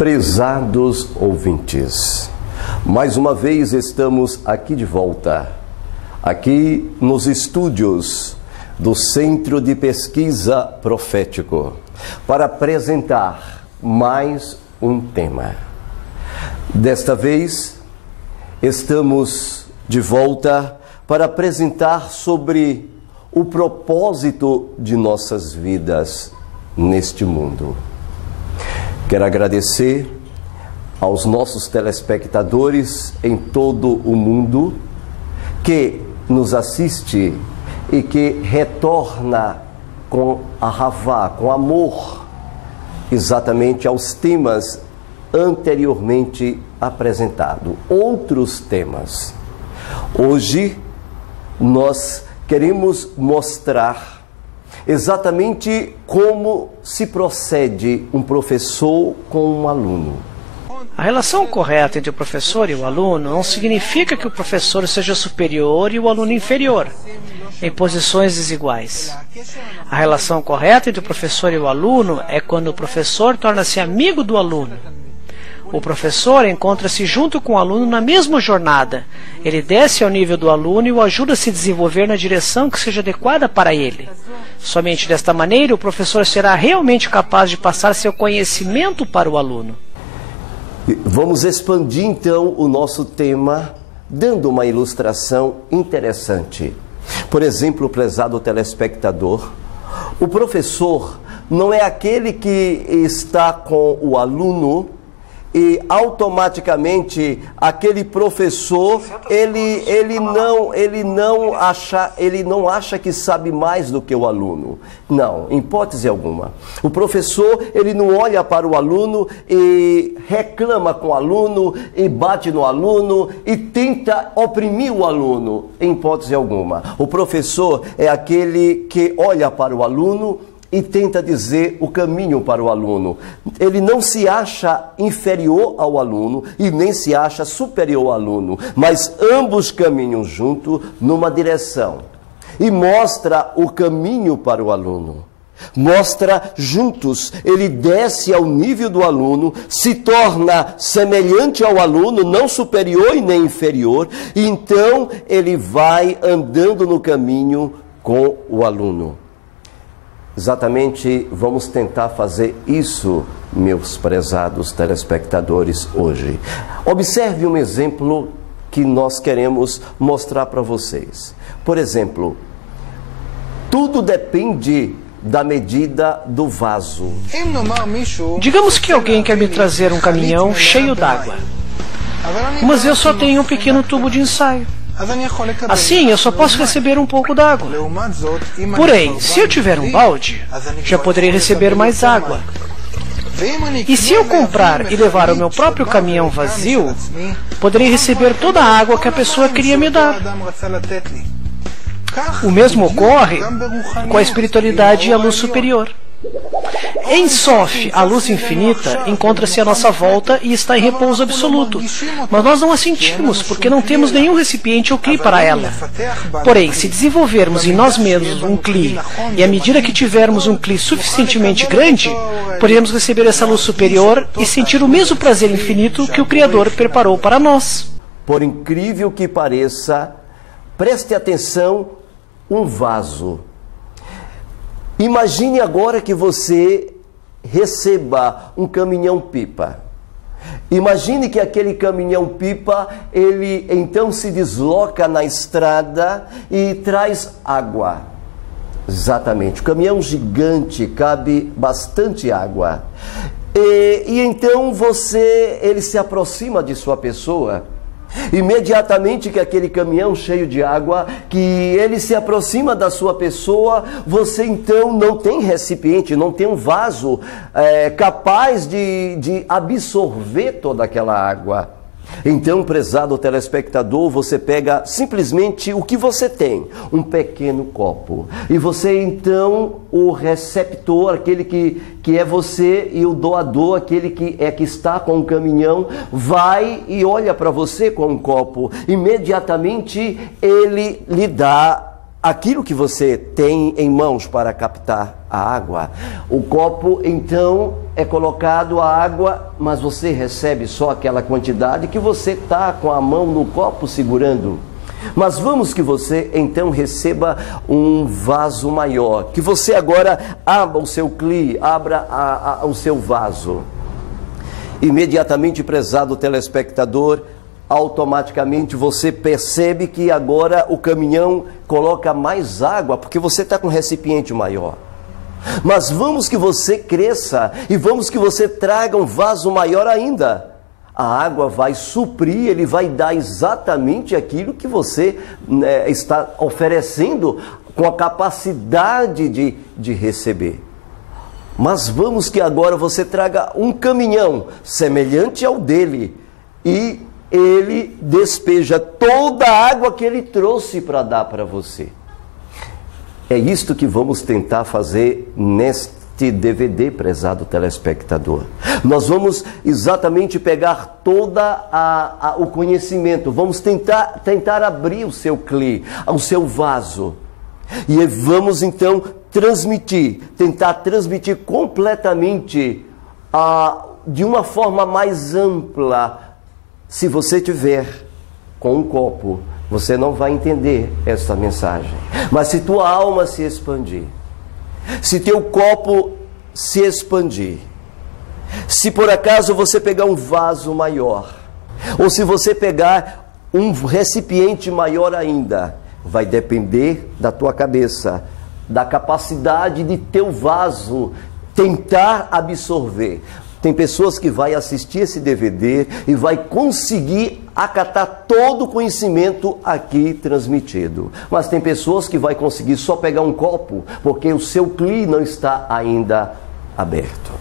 Prezados ouvintes, mais uma vez estamos aqui de volta, aqui nos estúdios do Centro de Pesquisa Profético, para apresentar mais um tema. Desta vez, estamos de volta para apresentar sobre o propósito de nossas vidas neste mundo. Quero agradecer aos nossos telespectadores em todo o mundo que nos assiste e que retorna com ahavá, com amor, exatamente aos temas anteriormente apresentados, outros temas. Hoje nós queremos mostrar exatamente como se procede um professor com um aluno. A relação correta entre o professor e o aluno não significa que o professor seja superior e o aluno inferior, em posições desiguais. A relação correta entre o professor e o aluno é quando o professor torna-se amigo do aluno. O professor encontra-se junto com o aluno na mesma jornada. Ele desce ao nível do aluno e o ajuda a se desenvolver na direção que seja adequada para ele. Somente desta maneira o professor será realmente capaz de passar seu conhecimento para o aluno. Vamos expandir então o nosso tema, dando uma ilustração interessante. Por exemplo, prezado telespectador, o professor não é aquele que está com o aluno e automaticamente aquele professor ele não acha que sabe mais do que o aluno. Não, em hipótese alguma. O professor, ele não olha para o aluno e reclama com o aluno e bate no aluno e tenta oprimir o aluno, em hipótese alguma. O professor é aquele que olha para o aluno e tenta dizer o caminho para o aluno. Ele não se acha inferior ao aluno e nem se acha superior ao aluno, mas ambos caminham juntos numa direção. E mostra o caminho para o aluno. Mostra juntos, ele desce ao nível do aluno, se torna semelhante ao aluno, não superior e nem inferior, e então ele vai andando no caminho com o aluno. Exatamente, vamos tentar fazer isso, meus prezados telespectadores, hoje. Observe um exemplo que nós queremos mostrar para vocês. Por exemplo, tudo depende da medida do vaso. Digamos que alguém quer me trazer um caminhão cheio d'água, mas eu só tenho um pequeno tubo de ensaio. Assim, eu só posso receber um pouco d'água. Porém, se eu tiver um balde, já poderei receber mais água. E se eu comprar e levar o meu próprio caminhão vazio, poderei receber toda a água que a pessoa queria me dar. O mesmo ocorre com a espiritualidade e a luz superior. Em Sof, a luz infinita encontra-se à nossa volta e está em repouso absoluto, mas nós não a sentimos porque não temos nenhum recipiente ou cli para ela. Porém, se desenvolvermos em nós mesmos um cli, e à medida que tivermos um cli suficientemente grande, poderemos receber essa luz superior e sentir o mesmo prazer infinito que o Criador preparou para nós. Por incrível que pareça, preste atenção, um vaso. Imagine agora que você receba um caminhão-pipa. Imagine que aquele caminhão-pipa, ele então se desloca na estrada e traz água. Exatamente, o caminhão gigante, cabe bastante água. E então ele se aproxima de sua pessoa. Imediatamente que aquele caminhão cheio de água, que ele se aproxima da sua pessoa, você então não tem recipiente, não tem um vaso capaz de absorver toda aquela água. Então, prezado telespectador, você pega simplesmente o que você tem, um pequeno copo. E você então, o receptor, aquele que é você, e o doador, aquele que está com o caminhão, vai e olha para você com um copo. Imediatamente ele lhe dá aquilo que você tem em mãos para captar a água. O copo então é colocado a água, mas você recebe só aquela quantidade que você está com a mão no copo segurando. Mas vamos que você então receba um vaso maior, que você agora abra o seu cli, abra o seu vaso. Imediatamente, prezado telespectador, automaticamente você percebe que agora o caminhão coloca mais água, porque você está com um recipiente maior. Mas vamos que você cresça e vamos que você traga um vaso maior ainda. A água vai suprir, ele vai dar exatamente aquilo que você está oferecendo com a capacidade de receber. Mas vamos que agora você traga um caminhão semelhante ao dele e ele despeja toda a água que ele trouxe para dar para você. É isto que vamos tentar fazer neste DVD, prezado telespectador. Nós vamos exatamente pegar toda o conhecimento, vamos tentar abrir o seu cli, o seu vaso. E vamos então tentar transmitir completamente, de uma forma mais ampla. Se você tiver com um copo, você não vai entender essa mensagem. Mas se tua alma se expandir, se teu copo se expandir, se por acaso você pegar um vaso maior, ou se você pegar um recipiente maior ainda, vai depender da tua cabeça, da capacidade de teu vaso tentar absorver. Tem pessoas que vai assistir esse DVD e vai conseguir acatar todo o conhecimento aqui transmitido. Mas tem pessoas que vai conseguir só pegar um copo, porque o seu cli não está ainda aberto.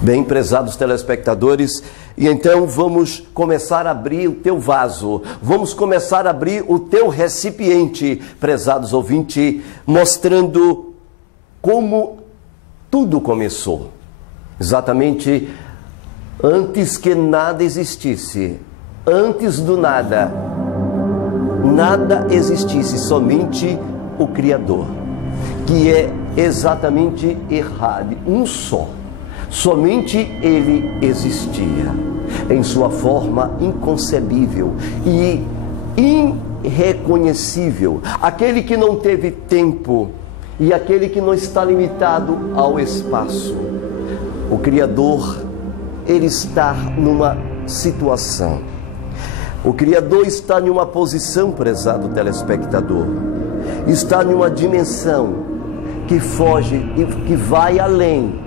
Bem, prezados telespectadores, e então vamos começar a abrir o teu vaso, vamos começar a abrir o teu recipiente, prezados ouvintes, mostrando como tudo começou. Exatamente antes que nada existisse, antes do nada, nada existisse, somente o Criador, que é exatamente errado, um só. Somente Ele existia, em sua forma inconcebível e irreconhecível, aquele que não teve tempo e aquele que não está limitado ao espaço. O Criador, Ele está numa situação. O Criador está em uma posição, prezado telespectador. Está em uma dimensão que foge e que vai além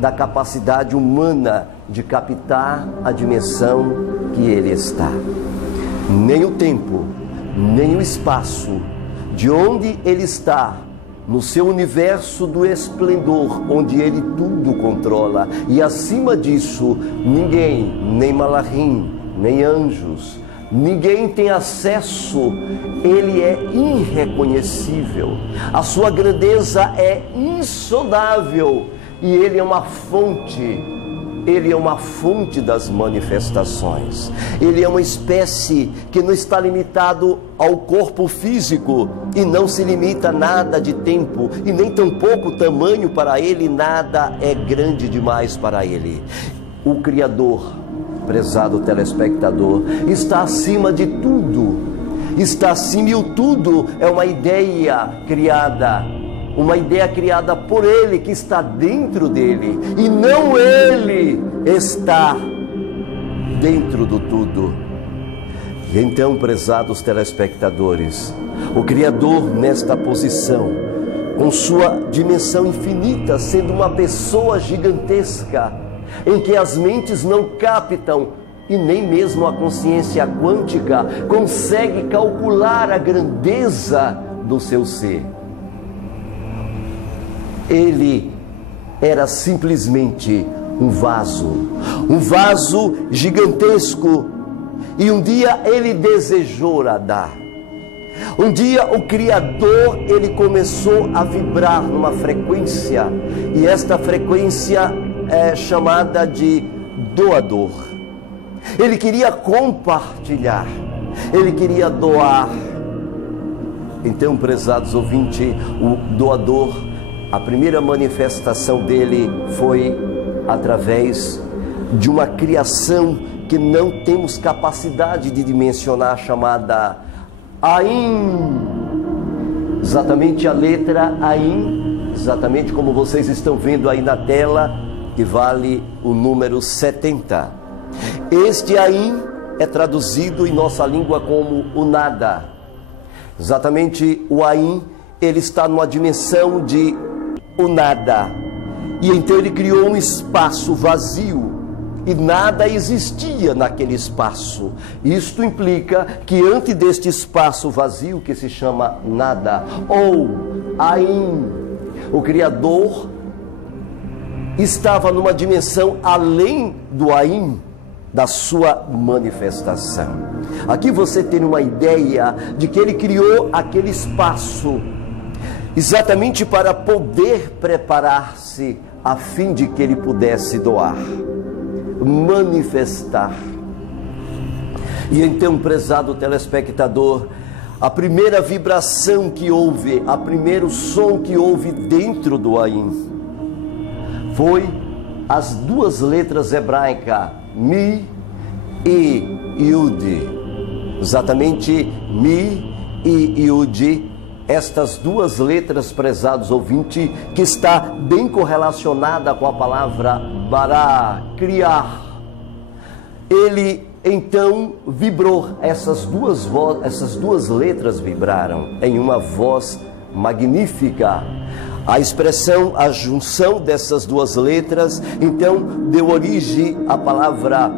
da capacidade humana de captar a dimensão que Ele está. Nem o tempo, nem o espaço, de onde Ele está, no seu universo do esplendor, onde Ele tudo controla. E acima disso, ninguém, nem Malachim, nem anjos, ninguém tem acesso. Ele é irreconhecível. A sua grandeza é insondável. E Ele é uma fonte. Ele é uma fonte das manifestações. Ele é uma espécie que não está limitado ao corpo físico e não se limita a nada de tempo e nem tampouco tamanho para Ele, nada é grande demais para Ele. O Criador, prezado telespectador, está acima de tudo. Está acima, e o tudo é uma ideia criada. Uma ideia criada por Ele, que está dentro dele, e não Ele está dentro do tudo. E então, prezados telespectadores, o Criador nesta posição, com sua dimensão infinita, sendo uma pessoa gigantesca, em que as mentes não captam e nem mesmo a consciência quântica consegue calcular a grandeza do seu ser. Ele era simplesmente um vaso gigantesco, e um dia ele desejou dar. Um dia o Criador, ele começou a vibrar numa frequência, e esta frequência é chamada de doador. Ele queria compartilhar, ele queria doar. Então, prezados ouvintes, o doador, a primeira manifestação dele foi através de uma criação que não temos capacidade de dimensionar, chamada Ain. Exatamente a letra Ain, exatamente como vocês estão vendo aí na tela, que vale o número 70. Este Ain é traduzido em nossa língua como o nada. Exatamente, o Ain, ele está numa dimensão de o nada. E então ele criou um espaço vazio, e nada existia naquele espaço. Isto implica que antes deste espaço vazio, que se chama nada, ou Ain, o Criador estava numa dimensão além do Ain, da sua manifestação. Aqui você tem uma ideia de que ele criou aquele espaço exatamente para poder preparar-se a fim de que ele pudesse doar, manifestar. E então, prezado telespectador, a primeira vibração que houve, a primeiro som que houve dentro do Ain foi as duas letras hebraicas Mi e Yud. Exatamente, Mi e Yud, estas duas letras, prezados ouvintes, que está bem correlacionada com a palavra Bará, criar. Ele então vibrou, essas duas letras vibraram em uma voz magnífica. A expressão, a junção dessas duas letras, então deu origem à palavra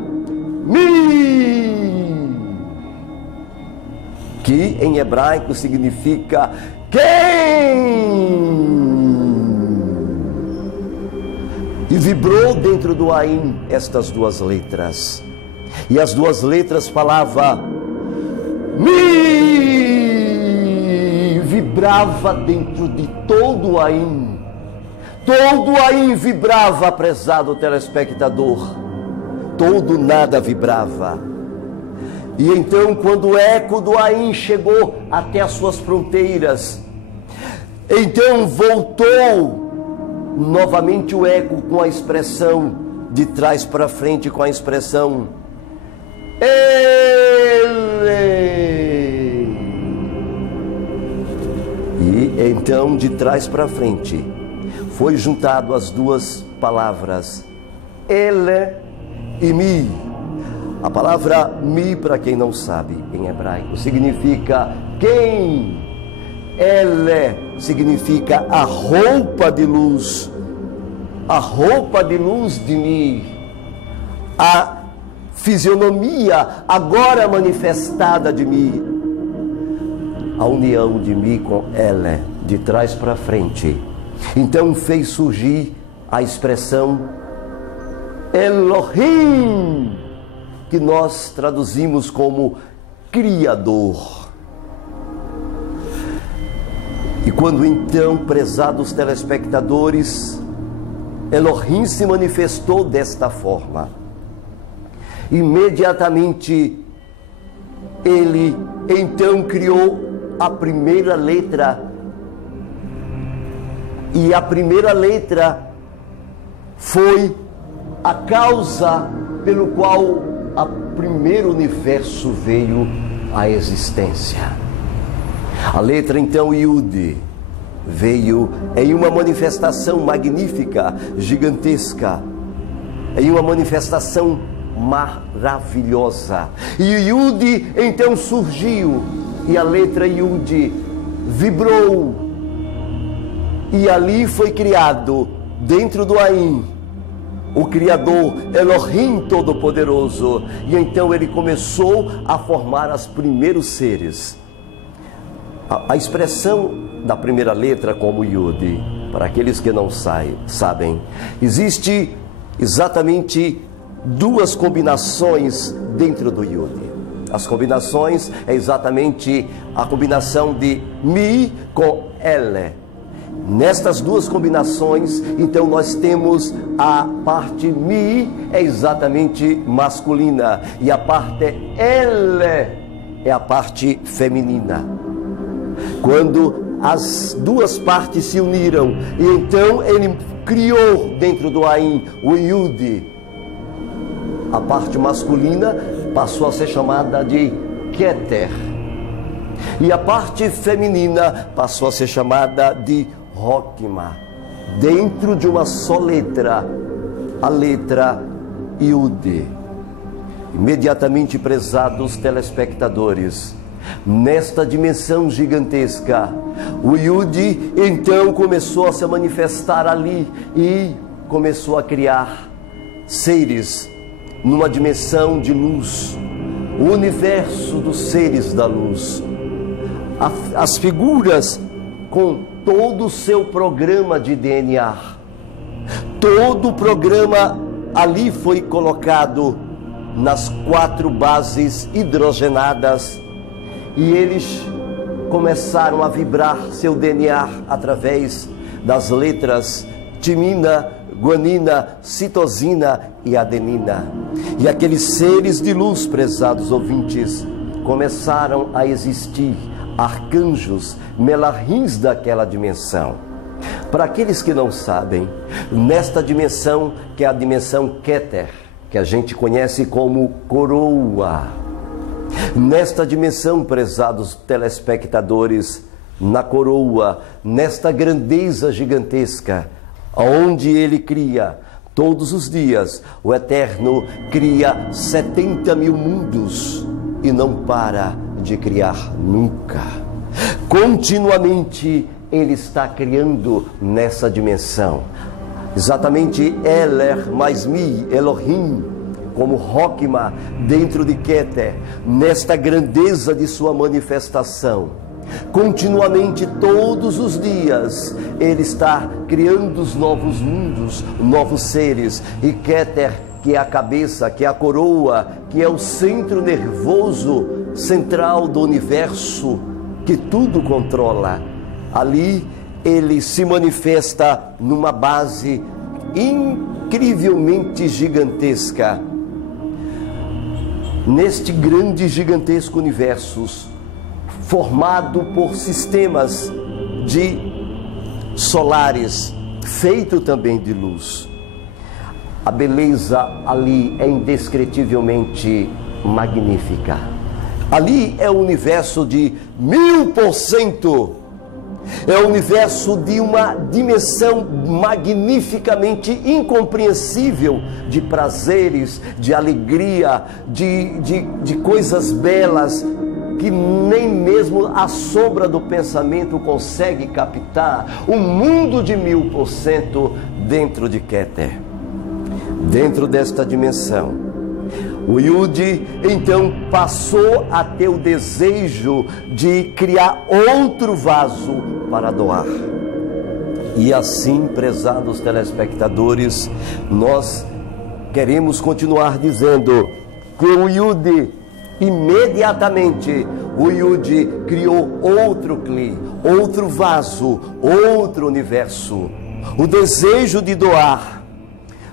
Mi, que em hebraico significa quem. E vibrou dentro do Ain estas duas letras. E as duas letras falavam Mi, vibrava dentro de todo o Ain. Todo o Ain vibrava, prezado telespectador. Todo nada vibrava. E então, quando o eco do Ain chegou até as suas fronteiras, então voltou novamente o eco com a expressão de trás para frente, com a expressão Ele. E então, de trás para frente, foi juntado as duas palavras Ele e Mi. A palavra Mi, para quem não sabe, em hebraico, significa quem. Ele significa a roupa de luz. A roupa de luz de Mi. A fisionomia agora manifestada de Mi. A união de Mi com Ele, de trás para frente. Então fez surgir a expressão Elohim, que nós traduzimos como Criador. E quando então, prezados telespectadores, Elohim se manifestou desta forma, imediatamente ele então criou a primeira letra. E a primeira letra foi a causa pelo qual o primeiro universo veio à existência. A letra então Yud veio em uma manifestação magnífica, gigantesca, em uma manifestação maravilhosa. E Yud então surgiu, e a letra Yud vibrou, e ali foi criado, dentro do Ain, o Criador, Elohim Todo-Poderoso. E então ele começou a formar os primeiros seres. A expressão da primeira letra como Yud, para aqueles que não sabem, existe exatamente duas combinações dentro do Yud. As combinações é exatamente a combinação de Mi com Ele. Nestas duas combinações, então nós temos a parte Mi é exatamente masculina e a parte Ele é a parte feminina. Quando as duas partes se uniram, e então ele criou dentro do Ain o Yud, a parte masculina passou a ser chamada de Keter e a parte feminina passou a ser chamada de Hokmah, dentro de uma só letra, a letra Yud. Imediatamente, prezados telespectadores, nesta dimensão gigantesca, o Yud então começou a se manifestar ali e começou a criar seres numa dimensão de luz, o universo dos seres da luz, as figuras com todo o seu programa de DNA, todo o programa ali foi colocado nas 4 bases hidrogenadas, e eles começaram a vibrar seu DNA através das letras timina, guanina, citosina e adenina. E aqueles seres de luz, prezados ouvintes, começaram a existir, arcanjos, melahins daquela dimensão. Para aqueles que não sabem, nesta dimensão, que é a dimensão Keter, que a gente conhece como coroa, nesta dimensão, prezados telespectadores, na coroa, nesta grandeza gigantesca, onde ele cria todos os dias, o Eterno cria 70 mil mundos e não para de criar nunca. Continuamente ele está criando nessa dimensão. Exatamente Eler mais Mi, Elohim, como Hokmah dentro de Keter, nesta grandeza de sua manifestação. Continuamente, todos os dias, ele está criando os novos mundos, novos seres. E Keter, que é a cabeça, que é a coroa, que é o centro nervoso central do universo, que tudo controla. Ali, ele se manifesta numa base incrivelmente gigantesca. Neste grande e gigantesco universo, formado por sistemas de solares, feito também de luz. A beleza ali é indescritivelmente magnífica. Ali é o universo de 1000%. É o universo de uma dimensão magnificamente incompreensível de prazeres, de alegria, de coisas belas, que nem mesmo a sombra do pensamento consegue captar. Um mundo de 1000% dentro de Keter. Dentro desta dimensão, o Yud então passou a ter o desejo de criar outro vaso para doar. E assim, prezados telespectadores, nós queremos continuar dizendo que o Yud, imediatamente, o Yud criou outro Kli, outro vaso, outro universo. O desejo de doar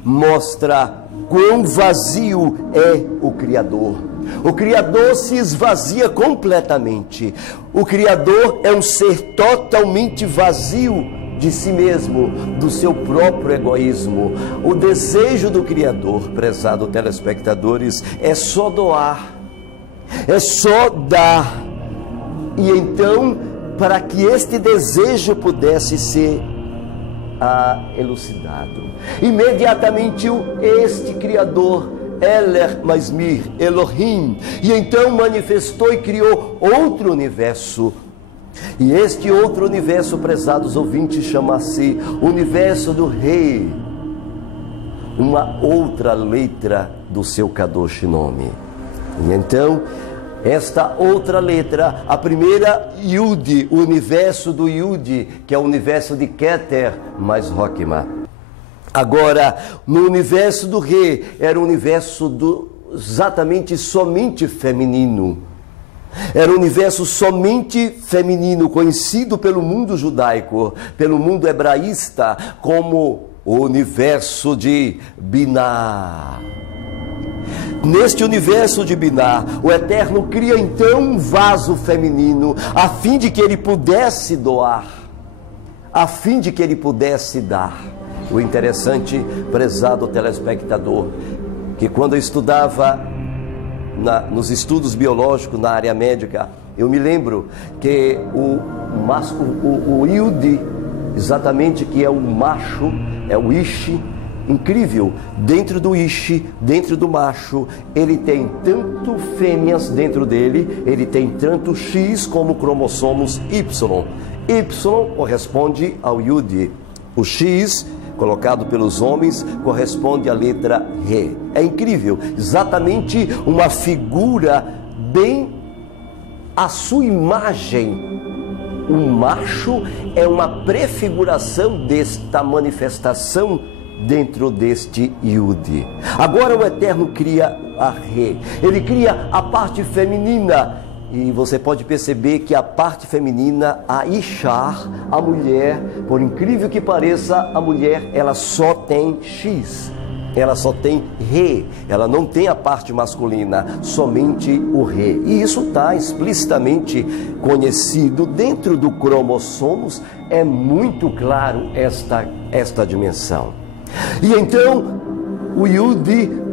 mostra quão vazio é o Criador. O Criador se esvazia completamente. O Criador é um ser totalmente vazio de si mesmo, do seu próprio egoísmo. O desejo do Criador, prezado telespectadores, é só doar, é só dar. E então, para que este desejo pudesse ser elucidado, imediatamente este Criador Eler Masmir, Elohim. E então manifestou e criou outro universo. E este outro universo, prezados ouvintes, chama-se universo do Rei. Uma outra letra do seu Kadosh nome. E então, esta outra letra, a primeira Yud, o universo do Yud, que é o universo de Keter, mais Rockma. Agora, no universo do Rei, era o universo exatamente somente feminino. Era um universo somente feminino, conhecido pelo mundo judaico, pelo mundo hebraísta, como o universo de Binah. Neste universo de Binah, o Eterno cria então um vaso feminino, a fim de que ele pudesse doar, a fim de que ele pudesse dar. O interessante, prezado telespectador, que quando eu estudava nos estudos biológicos, na área médica, eu me lembro que o Yud, exatamente, que é o macho, é o Ishi, incrível, dentro do Ishi, dentro do macho, ele tem tanto fêmeas dentro dele, ele tem tanto X como cromossomos Y. Y corresponde ao Yud. O X, colocado pelos homens, corresponde à letra Re. É incrível, exatamente uma figura bem à sua imagem. O macho é uma prefiguração desta manifestação dentro deste Yud. Agora o Eterno cria a Re. Ele cria a parte feminina. E você pode perceber que a parte feminina, a Ishar, a mulher, por incrível que pareça, a mulher, ela só tem X. Ela só tem Re. Ela não tem a parte masculina, somente o Re. E isso está explicitamente conhecido dentro do cromossomos. É muito claro esta dimensão. E então, o Yud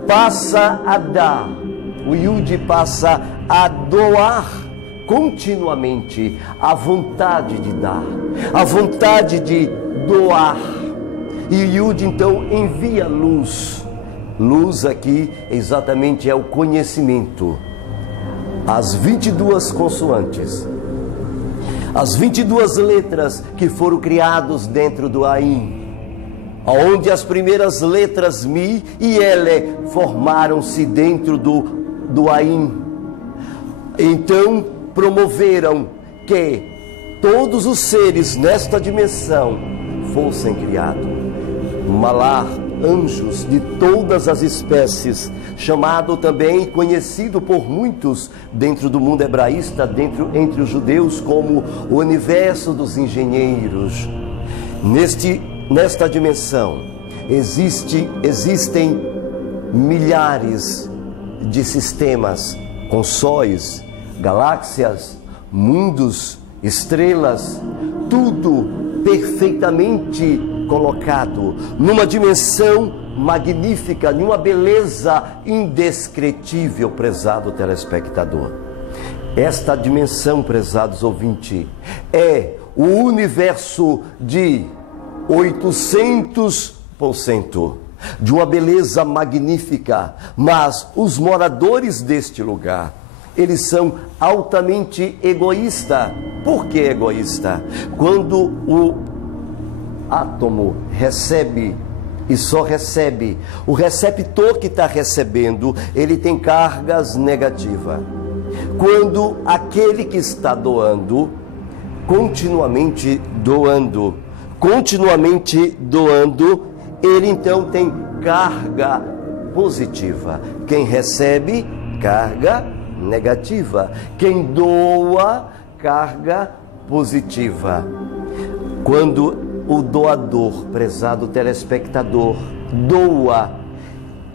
passa a dar. O Yud passa a doar continuamente a vontade de dar, a vontade de doar. E o Yud então envia luz. Luz aqui exatamente é o conhecimento. As 22 consoantes, as 22 letras que foram criadas dentro do Ain, onde as primeiras letras Mi e Ele formaram-se dentro do Ain. Então promoveram que todos os seres nesta dimensão fossem criados. Malar, anjos de todas as espécies, chamado também, conhecido por muitos dentro do mundo hebraísta, entre os judeus, como o universo dos engenheiros. Nesta dimensão existem milhares de sistemas com sóis, galáxias, mundos, estrelas, tudo perfeitamente colocado numa dimensão magnífica, numa beleza indescritível, prezado telespectador. Esta dimensão, prezados ouvintes, é o universo de 800%, de uma beleza magnífica, mas os moradores deste lugar, eles são altamente egoístas. Por que egoísta? Quando o átomo recebe e só recebe, o receptor que está recebendo, ele tem cargas negativas. Quando aquele que está doando, continuamente doando, ele então tem carga positiva. Quem recebe, carga negativa. Quem doa, carga positiva. Quando o doador, prezado telespectador, doa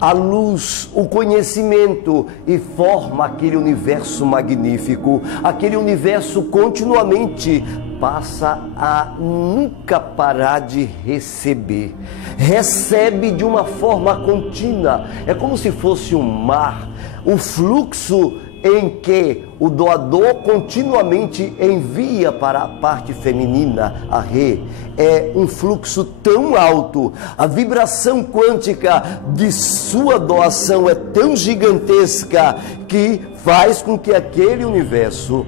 a luz, o conhecimento e forma aquele universo magnífico, aquele universo continuamente passa a nunca parar de receber. Recebe de uma forma contínua. É como se fosse um mar. O fluxo em que o doador continuamente envia para a parte feminina, a Rê, é um fluxo tão alto, a vibração quântica de sua doação é tão gigantesca que faz com que aquele universo,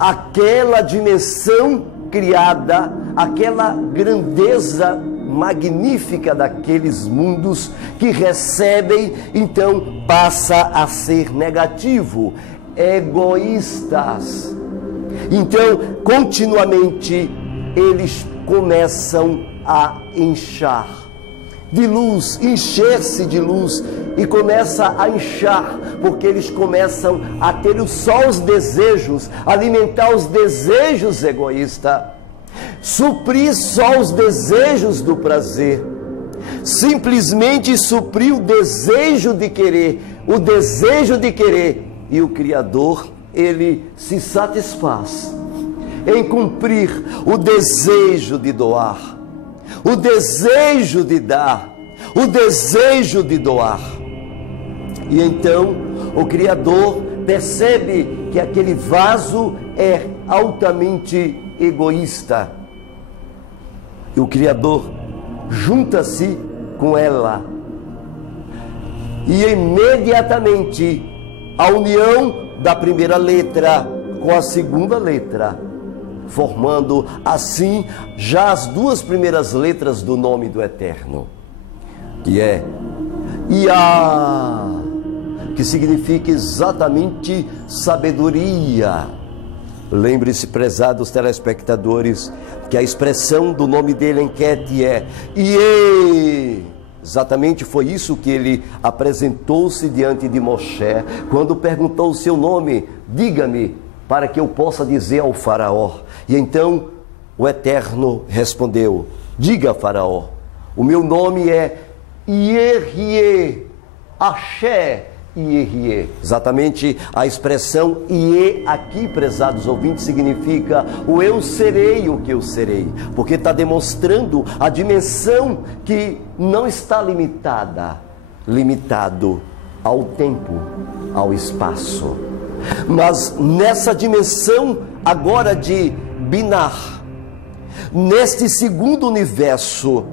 aquela dimensão criada, aquela grandeza magnífica daqueles mundos que recebem, então passa a ser negativo, egoístas. Então, continuamente, eles começam a inchar de luz, encher-se de luz, e começa a inchar, porque eles começam a ter só os desejos, alimentar os desejos egoístas, suprir só os desejos do prazer, simplesmente suprir o desejo de querer, e o Criador, ele se satisfaz em cumprir o desejo de doar, o desejo de dar, o desejo de doar. E então o Criador percebe que aquele vaso é altamente egoísta, e o Criador junta-se com ela, e imediatamente a união da primeira letra com a segunda letra, formando assim já as duas primeiras letras do nome do Eterno, que é Iá, que significa exatamente sabedoria. Lembre-se, prezados telespectadores, que a expressão do nome dele em Ket é Iê. Exatamente foi isso que ele apresentou-se diante de Moshe, quando perguntou o seu nome: diga-me, para que eu possa dizer ao faraó. E então o Eterno respondeu: diga, faraó, o meu nome é Ierie, Axé Ierie. Exatamente a expressão Ie aqui, prezados ouvintes, significa o eu serei o que eu serei, porque está demonstrando a dimensão que não está limitado ao tempo, ao espaço, mas nessa dimensão agora de Binar, neste segundo universo,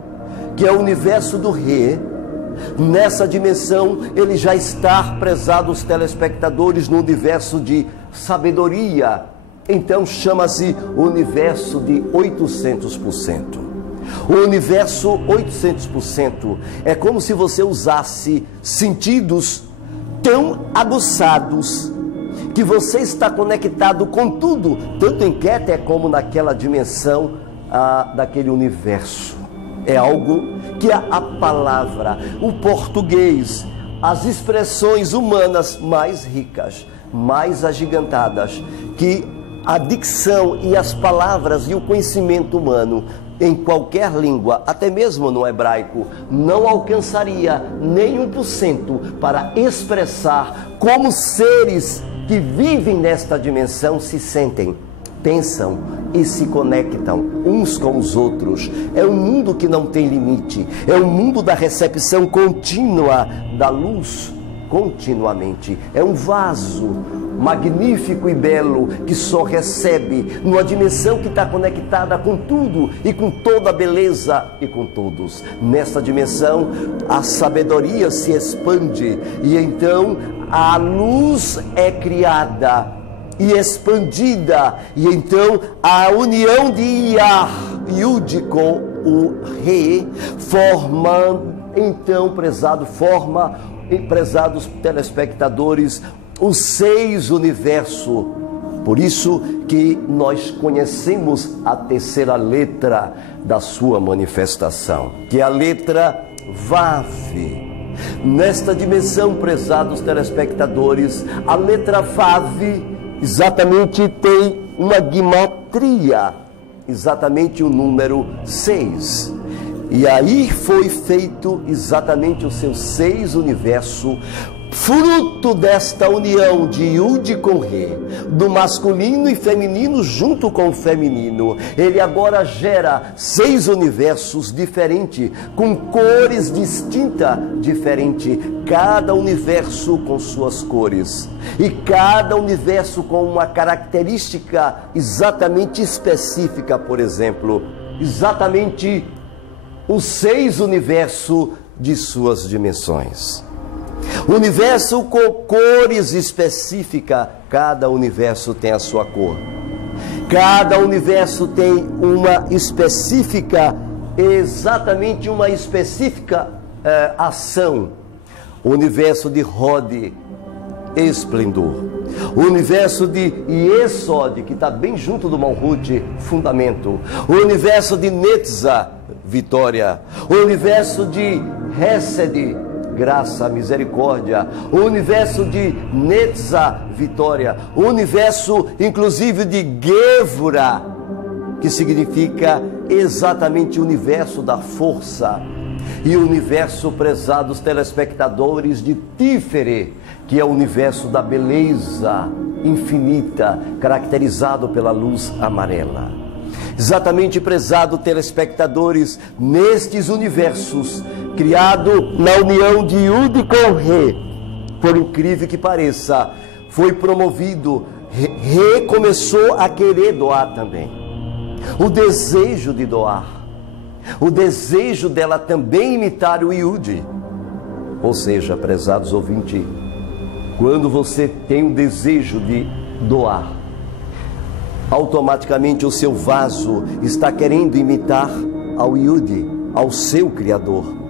que é o universo do Rê, nessa dimensão ele já está, prezados telespectadores, no universo de sabedoria. Então chama-se o universo de 800%. O universo 800% é como se você usasse sentidos tão aguçados que você está conectado com tudo, tanto em Keter como naquela dimensão daquele universo. É algo que a palavra, o português, as expressões humanas mais ricas, mais agigantadas, que a dicção e as palavras e o conhecimento humano em qualquer língua, até mesmo no hebraico, não alcançaria nem 1% para expressar como seres que vivem nesta dimensão se sentem, pensam e se conectam uns com os outros. É um mundo que não tem limite, é um mundo da recepção contínua da luz, continuamente. É um vaso magnífico e belo que só recebe numa dimensão que está conectada com tudo e com toda a beleza e com todos. Nessa dimensão a sabedoria se expande e então a luz é criada e expandida, e então a união de Iá, Yud com o Rê, forma, então, prezados telespectadores, os 6 universos. Por isso que nós conhecemos a terceira letra da sua manifestação, que é a letra Vav. Nesta dimensão, prezados telespectadores, a letra Vav exatamente tem uma guimatria, exatamente o número 6. E aí foi feito exatamente os seus 6 universos, Fruto desta união de Yud com Re, do masculino e feminino junto com o feminino, ele agora gera 6 universos diferentes, com cores distintas, diferentes, cada universo com suas cores, e cada universo com uma característica exatamente específica. Por exemplo, exatamente os 6 universos de suas dimensões. Universo com cores específicas, cada universo tem a sua cor. Cada universo tem uma específica, exatamente uma específica ação. O universo de Hod, esplendor. O universo de Yesod, que está bem junto do Malhut, fundamento. O universo de Netzah, vitória. O universo de Hesed, graça, misericórdia. O universo de Netzah, vitória. O universo, inclusive, de Gevurah, que significa exatamente o universo da força. E o universo, prezados telespectadores, de Tiferet, que é o universo da beleza infinita, caracterizado pela luz amarela. Exatamente, prezados telespectadores, nestes universos, criado na união de Yud com Re, por incrível que pareça, foi promovido, Re começou a querer doar também. O desejo de doar, o desejo dela também imitar o Yud. Ou seja, prezados ouvintes, quando você tem o desejo de doar, automaticamente o seu vaso está querendo imitar ao Yud, ao seu Criador.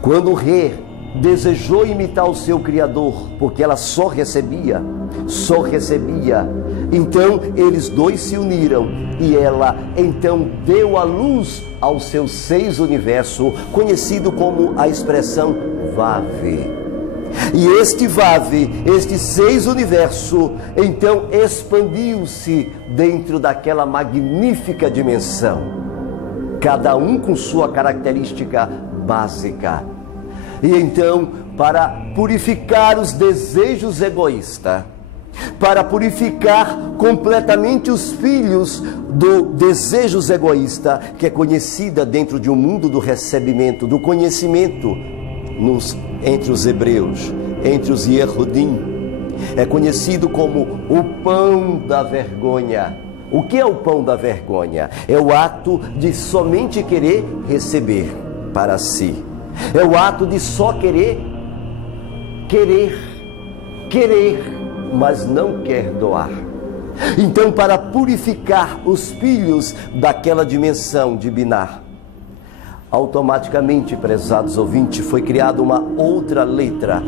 Quando o Re desejou imitar o seu Criador, porque ela só recebia, então eles dois se uniram e ela então deu a luz aos seus 6 universos, conhecido como a expressão Vav. E este Vav, estes 6 universos, então expandiu-se dentro daquela magnífica dimensão, cada um com sua característica básica. E então, para purificar os desejos egoístas, para purificar completamente os filhos do desejos egoísta, que é conhecida dentro de um mundo do recebimento, do conhecimento, entre os hebreus, entre os Yehudim, é conhecido como o pão da vergonha. O que é o pão da vergonha? É o ato de somente querer receber para si. É o ato de só querer, mas não quer doar. Então, para purificar os filhos daquela dimensão de Binar, automaticamente, prezados ouvintes, foi criada uma outra letra,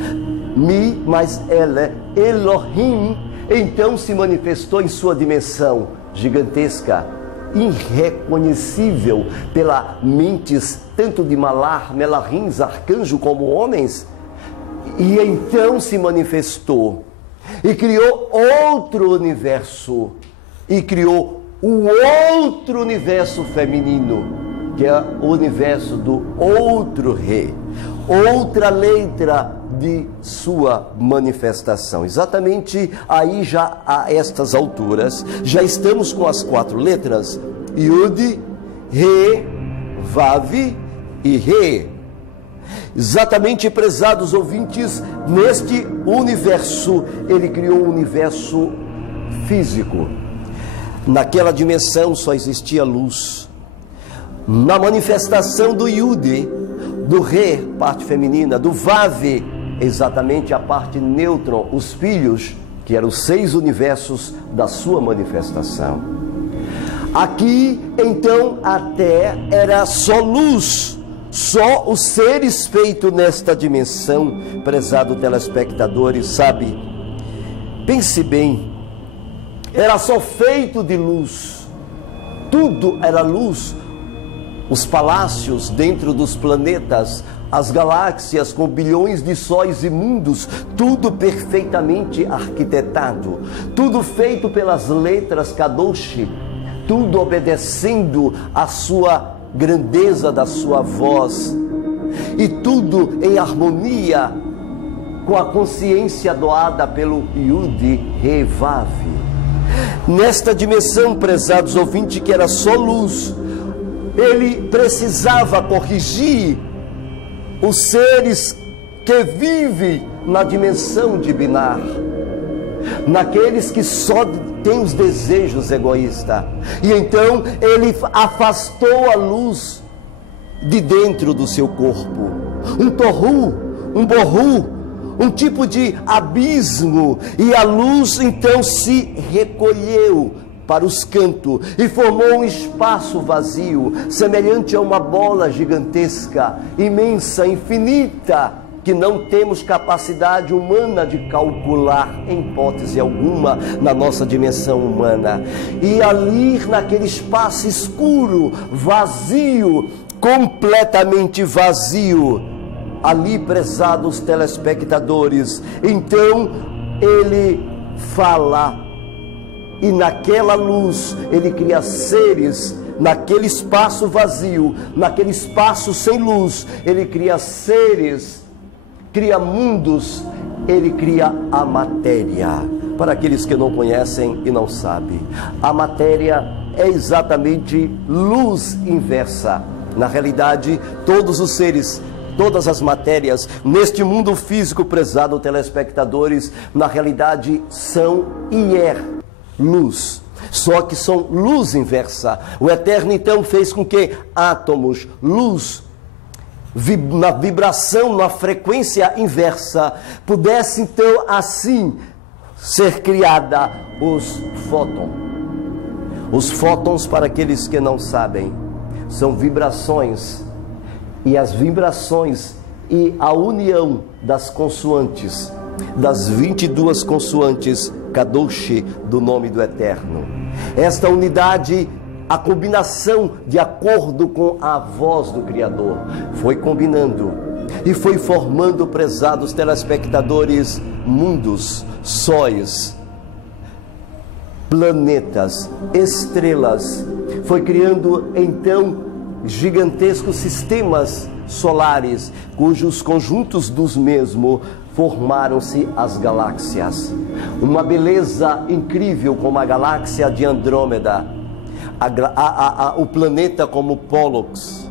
Mi, mas ela, Elohim, então se manifestou em sua dimensão gigantesca, irreconhecível pela mentes tanto de Malar, Melahins, arcanjo como homens, e então se manifestou e criou outro universo, e criou o outro universo feminino, que é o universo do outro Re, outra letra de sua manifestação. Exatamente aí, já a estas alturas, já estamos com as 4 letras, Yud, Re, Vav e Re. Exatamente, prezados ouvintes, neste universo, ele criou um universo físico. Naquela dimensão só existia luz. Na manifestação do Yud, do Re, parte feminina, do Vav, exatamente a parte nêutron, os filhos, que eram os 6 universos da sua manifestação. Aqui, então, até era só luz, só os seres feitos nesta dimensão, prezado telespectadores, sabe? Pense bem, era só feito de luz, tudo era luz. Os palácios dentro dos planetas, as galáxias com bilhões de sóis e mundos, tudo perfeitamente arquitetado, tudo feito pelas letras Kadosh, tudo obedecendo à sua grandeza da sua voz, e tudo em harmonia com a consciência doada pelo Yud Revav. Nesta dimensão, prezados ouvintes, que era só luz, ele precisava corrigir os seres que vivem na dimensão de Binar, naqueles que só têm os desejos egoístas. E então ele afastou a luz de dentro do seu corpo, um torru, um borru, um tipo de abismo, e a luz então se recolheu para os cantos e formou um espaço vazio, semelhante a uma bola gigantesca, imensa, infinita, que não temos capacidade humana de calcular em hipótese alguma na nossa dimensão humana. E ali, naquele espaço escuro, vazio, completamente vazio, ali, prezados telespectadores, então ele fala, e naquela luz ele cria seres, naquele espaço vazio, naquele espaço sem luz, ele cria seres, cria mundos, ele cria a matéria. Para aqueles que não conhecem e não sabem, a matéria é exatamente luz inversa. Na realidade, todos os seres, todas as matérias neste mundo físico, prezado telespectadores, na realidade são luz, só que são luz inversa. O Eterno então fez com que átomos, luz, na vibração, na frequência inversa, pudesse então assim ser criada os fótons. Os fótons, para aqueles que não sabem, são vibrações, e as vibrações e a união das consoantes, das 22 consoantes Kadosh do nome do Eterno. Esta unidade, a combinação de acordo com a voz do Criador, foi combinando e foi formando, prezados telespectadores, mundos, sóis, planetas, estrelas. Foi criando então gigantescos sistemas solares, cujos conjuntos dos mesmos formaram-se as galáxias. Uma beleza incrível como a galáxia de Andrômeda, o planeta como Pollux,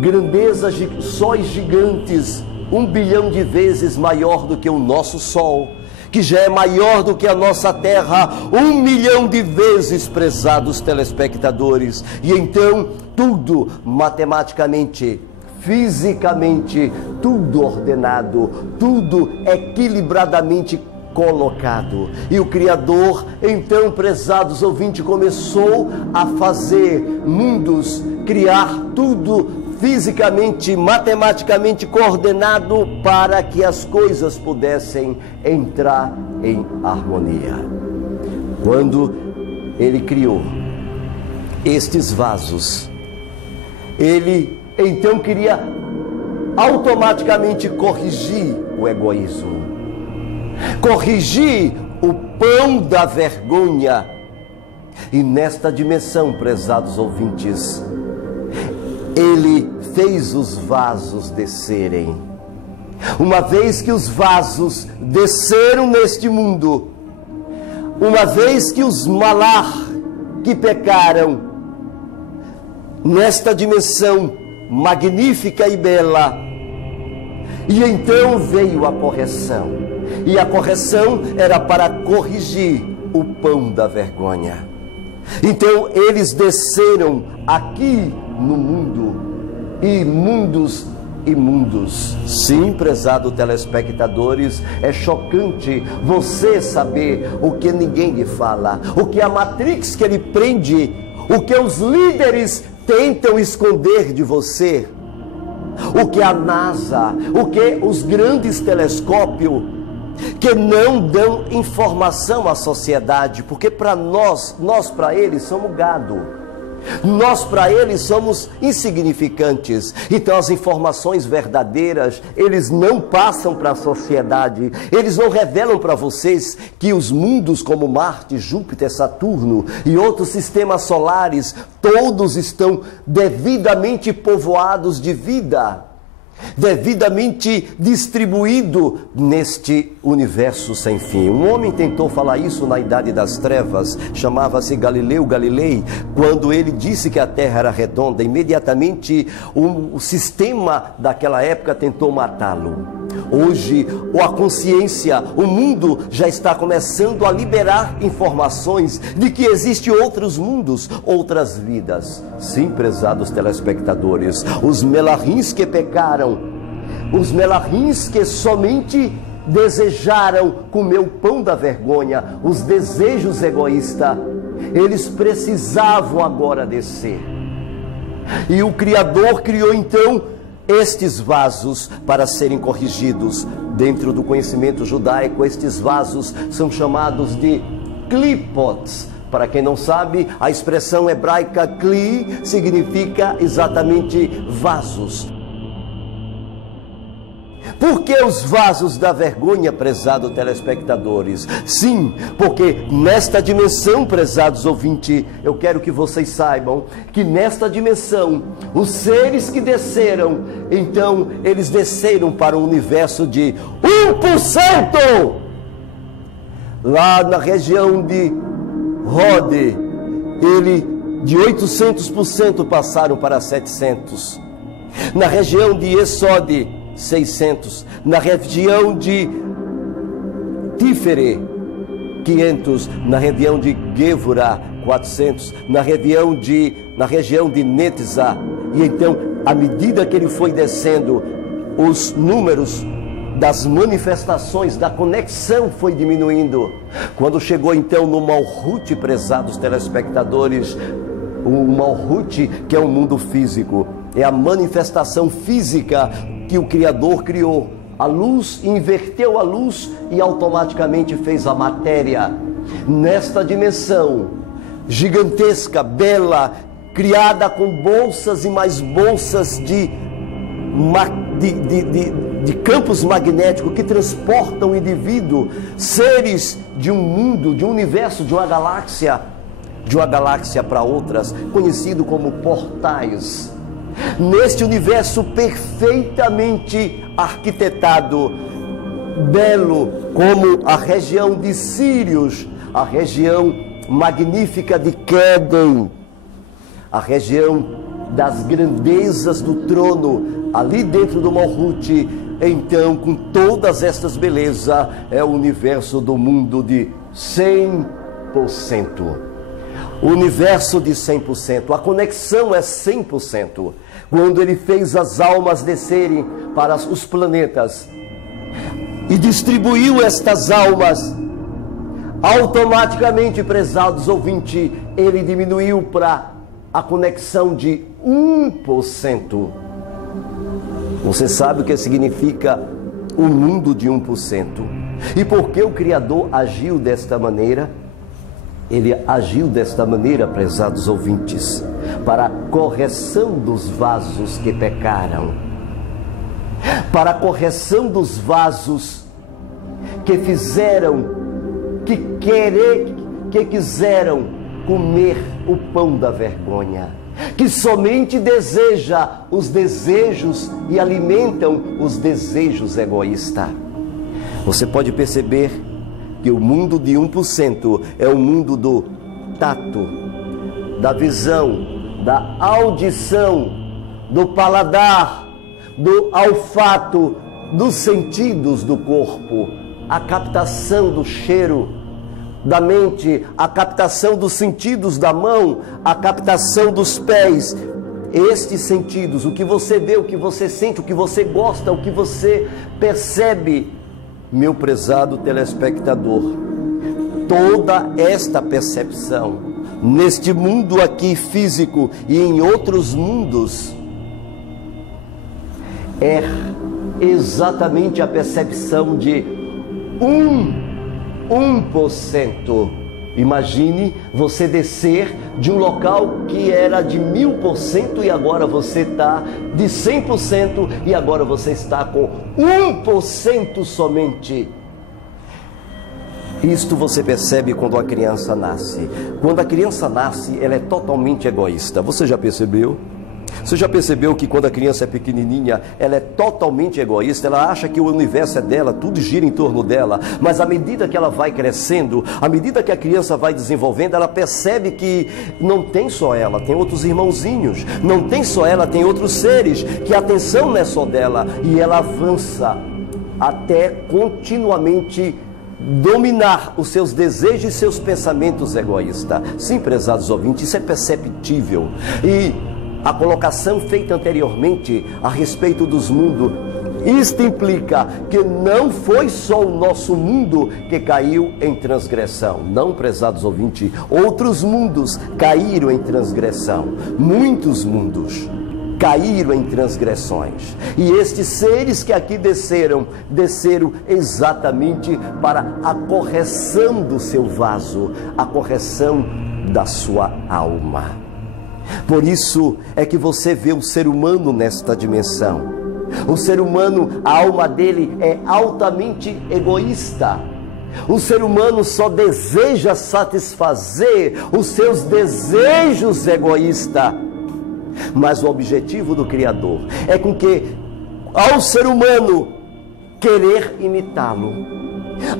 grandeza de sóis gigantes, 1 bilhão de vezes maior do que o nosso Sol, que já é maior do que a nossa Terra, 1 milhão de vezes, prezados telespectadores. E então tudo matematicamente, fisicamente, tudo ordenado, tudo equilibradamente colocado. E o Criador, então, prezados ouvintes, começou a fazer mundos, criar tudo fisicamente, matematicamente coordenado, para que as coisas pudessem entrar em harmonia. Quando ele criou estes vasos, ele então queria automaticamente corrigir o egoísmo, corrigir o pão da vergonha. E nesta dimensão, prezados ouvintes, ele fez os vasos descerem. Uma vez que os vasos desceram neste mundo, uma vez que os malar que pecaram nesta dimensão magnífica e bela, e então veio a correção. E a correção era para corrigir o pão da vergonha. Então eles desceram aqui no mundo, e mundos e mundos. Sim, prezado telespectadores, é chocante você saber o que ninguém lhe fala, o que a Matrix que ele prende, o que os líderes tentam esconder de você, o que a NASA, o que os grandes telescópios, que não dão informação à sociedade, porque para nós para eles somos gado. Nós para eles somos insignificantes. Então as informações verdadeiras eles não passam para a sociedade. Eles não revelam para vocês que os mundos como Marte, Júpiter, Saturno e outros sistemas solares, todos estão devidamente povoados de vida. devidamente distribuído neste universo sem fim. Um homem tentou falar isso na Idade das Trevas, chamava-se Galileu Galilei. Quando ele disse que a Terra era redonda, imediatamente o sistema daquela época tentou matá-lo. Hoje, a consciência, o mundo já está começando a liberar informações de que existem outros mundos, outras vidas. Sim, prezados telespectadores, os melarrins que pecaram, os melarrins que somente desejaram comer o pão da vergonha, os desejos egoístas, eles precisavam agora descer. E o Criador criou então estes vasos para serem corrigidos. Dentro do conhecimento judaico, estes vasos são chamados de klipots. Para quem não sabe, a expressão hebraica kli significa exatamente vasos. Por que os vasos da vergonha, prezados telespectadores? Sim, porque nesta dimensão, prezados ouvintes, eu quero que vocês saibam que nesta dimensão, os seres que desceram, então eles desceram para um universo de 1%. Lá na região de Rode, de 800% passaram para 700. Na região de Esode, 600, na região de Tifere, 500, na região de Gevurah, 400, na região de Netza. E então, à medida que ele foi descendo, os números das manifestações, da conexão foi diminuindo. Quando chegou então no Malhut, prezados telespectadores, o Malhut, que é o mundo físico, é a manifestação física que o Criador criou. A luz inverteu a luz e automaticamente fez a matéria. Nesta dimensão gigantesca, bela, criada com bolsas e mais bolsas de campos magnéticos que transportam o indivíduo, seres de um mundo, de um universo, de uma galáxia para outras, conhecido como portais. Neste universo perfeitamente arquitetado, belo como a região de Sírios, a região magnífica de Quéden, a região das grandezas do trono, ali dentro do Malhut, então com todas estas belezas, é o universo do mundo de 100%. O universo de 100%, a conexão é 100%. Quando ele fez as almas descerem para os planetas e distribuiu estas almas, automaticamente, prezados ouvintes, ele diminuiu para a conexão de 1%. Você sabe o que significa o mundo de 1%? E por que o Criador agiu desta maneira? Ele agiu desta maneira, prezados ouvintes, para a correção dos vasos que pecaram, para a correção dos vasos que quiseram comer o pão da vergonha, que somente deseja os desejos e alimentam os desejos egoístas. Você pode perceber que o mundo de 1% é o mundo do tato, da visão, da audição, do paladar, do olfato, dos sentidos do corpo, a captação do cheiro da mente, a captação dos sentidos da mão, a captação dos pés. Estes sentidos, o que você vê, o que você sente, o que você gosta, o que você percebe, meu prezado telespectador, toda esta percepção, neste mundo aqui físico e em outros mundos, é exatamente a percepção de 1%. Imagine você descer de um local que era de 1000% e agora você está de 100% e agora você está com 1% somente. Isto você percebe quando a criança nasce. Quando a criança nasce, ela é totalmente egoísta. Você já percebeu? Você já percebeu que quando a criança é pequenininha, ela é totalmente egoísta, ela acha que o universo é dela, tudo gira em torno dela, mas à medida que ela vai crescendo, à medida que a criança vai desenvolvendo, ela percebe que não tem só ela, tem outros irmãozinhos, não tem só ela, tem outros seres, que a atenção não é só dela, e ela avança até continuamente dominar os seus desejos e seus pensamentos egoístas. Sim, prezados ouvintes, isso é perceptível. E a colocação feita anteriormente a respeito dos mundos, isto implica que não foi só o nosso mundo que caiu em transgressão. Não, prezados ouvintes, outros mundos caíram em transgressão. Muitos mundos caíram em transgressões. E estes seres que aqui desceram exatamente para a correção do seu vaso, a correção da sua alma. Por isso é que você vê o ser humano nesta dimensão. O ser humano, a alma dele é altamente egoísta. O ser humano só deseja satisfazer os seus desejos egoístas. Mas o objetivo do Criador é com que, ao ser humano querer imitá-lo,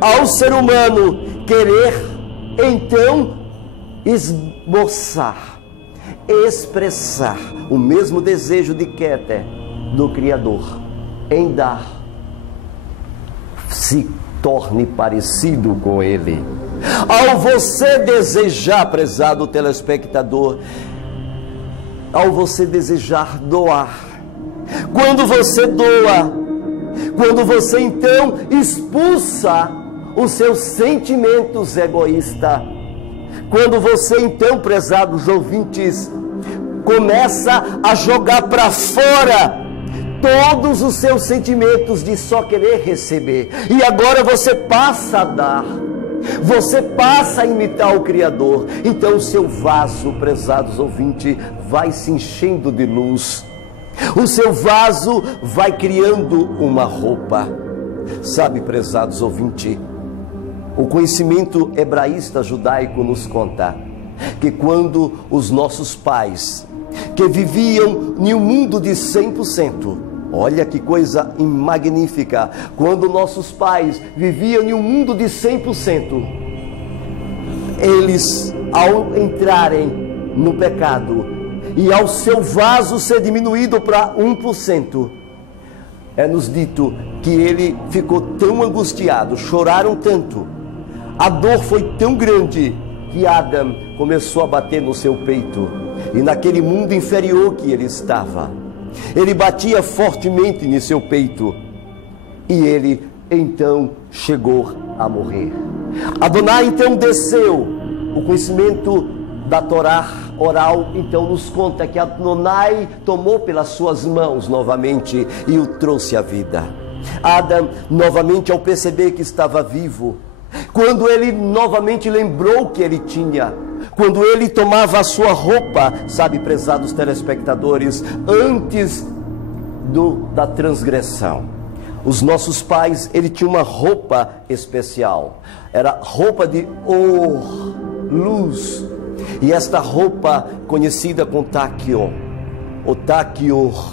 ao ser humano querer então esboçar, expressar o mesmo desejo de Keter do Criador em dar, se torne parecido com Ele. Ao você desejar, prezado telespectador, ao você desejar doar, quando você doa, quando você então expulsa os seus sentimentos egoístas, quando você então, prezados ouvintes, começa a jogar para fora todos os seus sentimentos de só querer receber, e agora você passa a dar, você passa a imitar o Criador, então o seu vaso, prezados ouvintes, vai se enchendo de luz, o seu vaso vai criando uma roupa. Sabe, prezados ouvintes, o conhecimento hebraísta judaico nos conta que quando os nossos pais, que viviam em um mundo de 100%, olha que coisa magnífica, quando nossos pais viviam em um mundo de 100%, eles, ao entrarem no pecado e ao seu vaso ser diminuído para 1%, é-nos dito que ele ficou tão angustiado, choraram tanto, a dor foi tão grande que Adão começou a bater no seu peito, e naquele mundo inferior que ele estava, ele batia fortemente em seu peito, e ele então chegou a morrer. Adonai então desceu. O conhecimento da Torá oral então nos conta que Adonai tomou pelas suas mãos novamente e o trouxe à vida. Adão novamente, ao perceber que estava vivo, quando ele novamente lembrou que ele tinha, quando ele tomava a sua roupa, sabe, prezados telespectadores, antes da transgressão, os nossos pais, ele tinha uma roupa especial, era roupa de or, luz, e esta roupa conhecida com taquion, o taquior.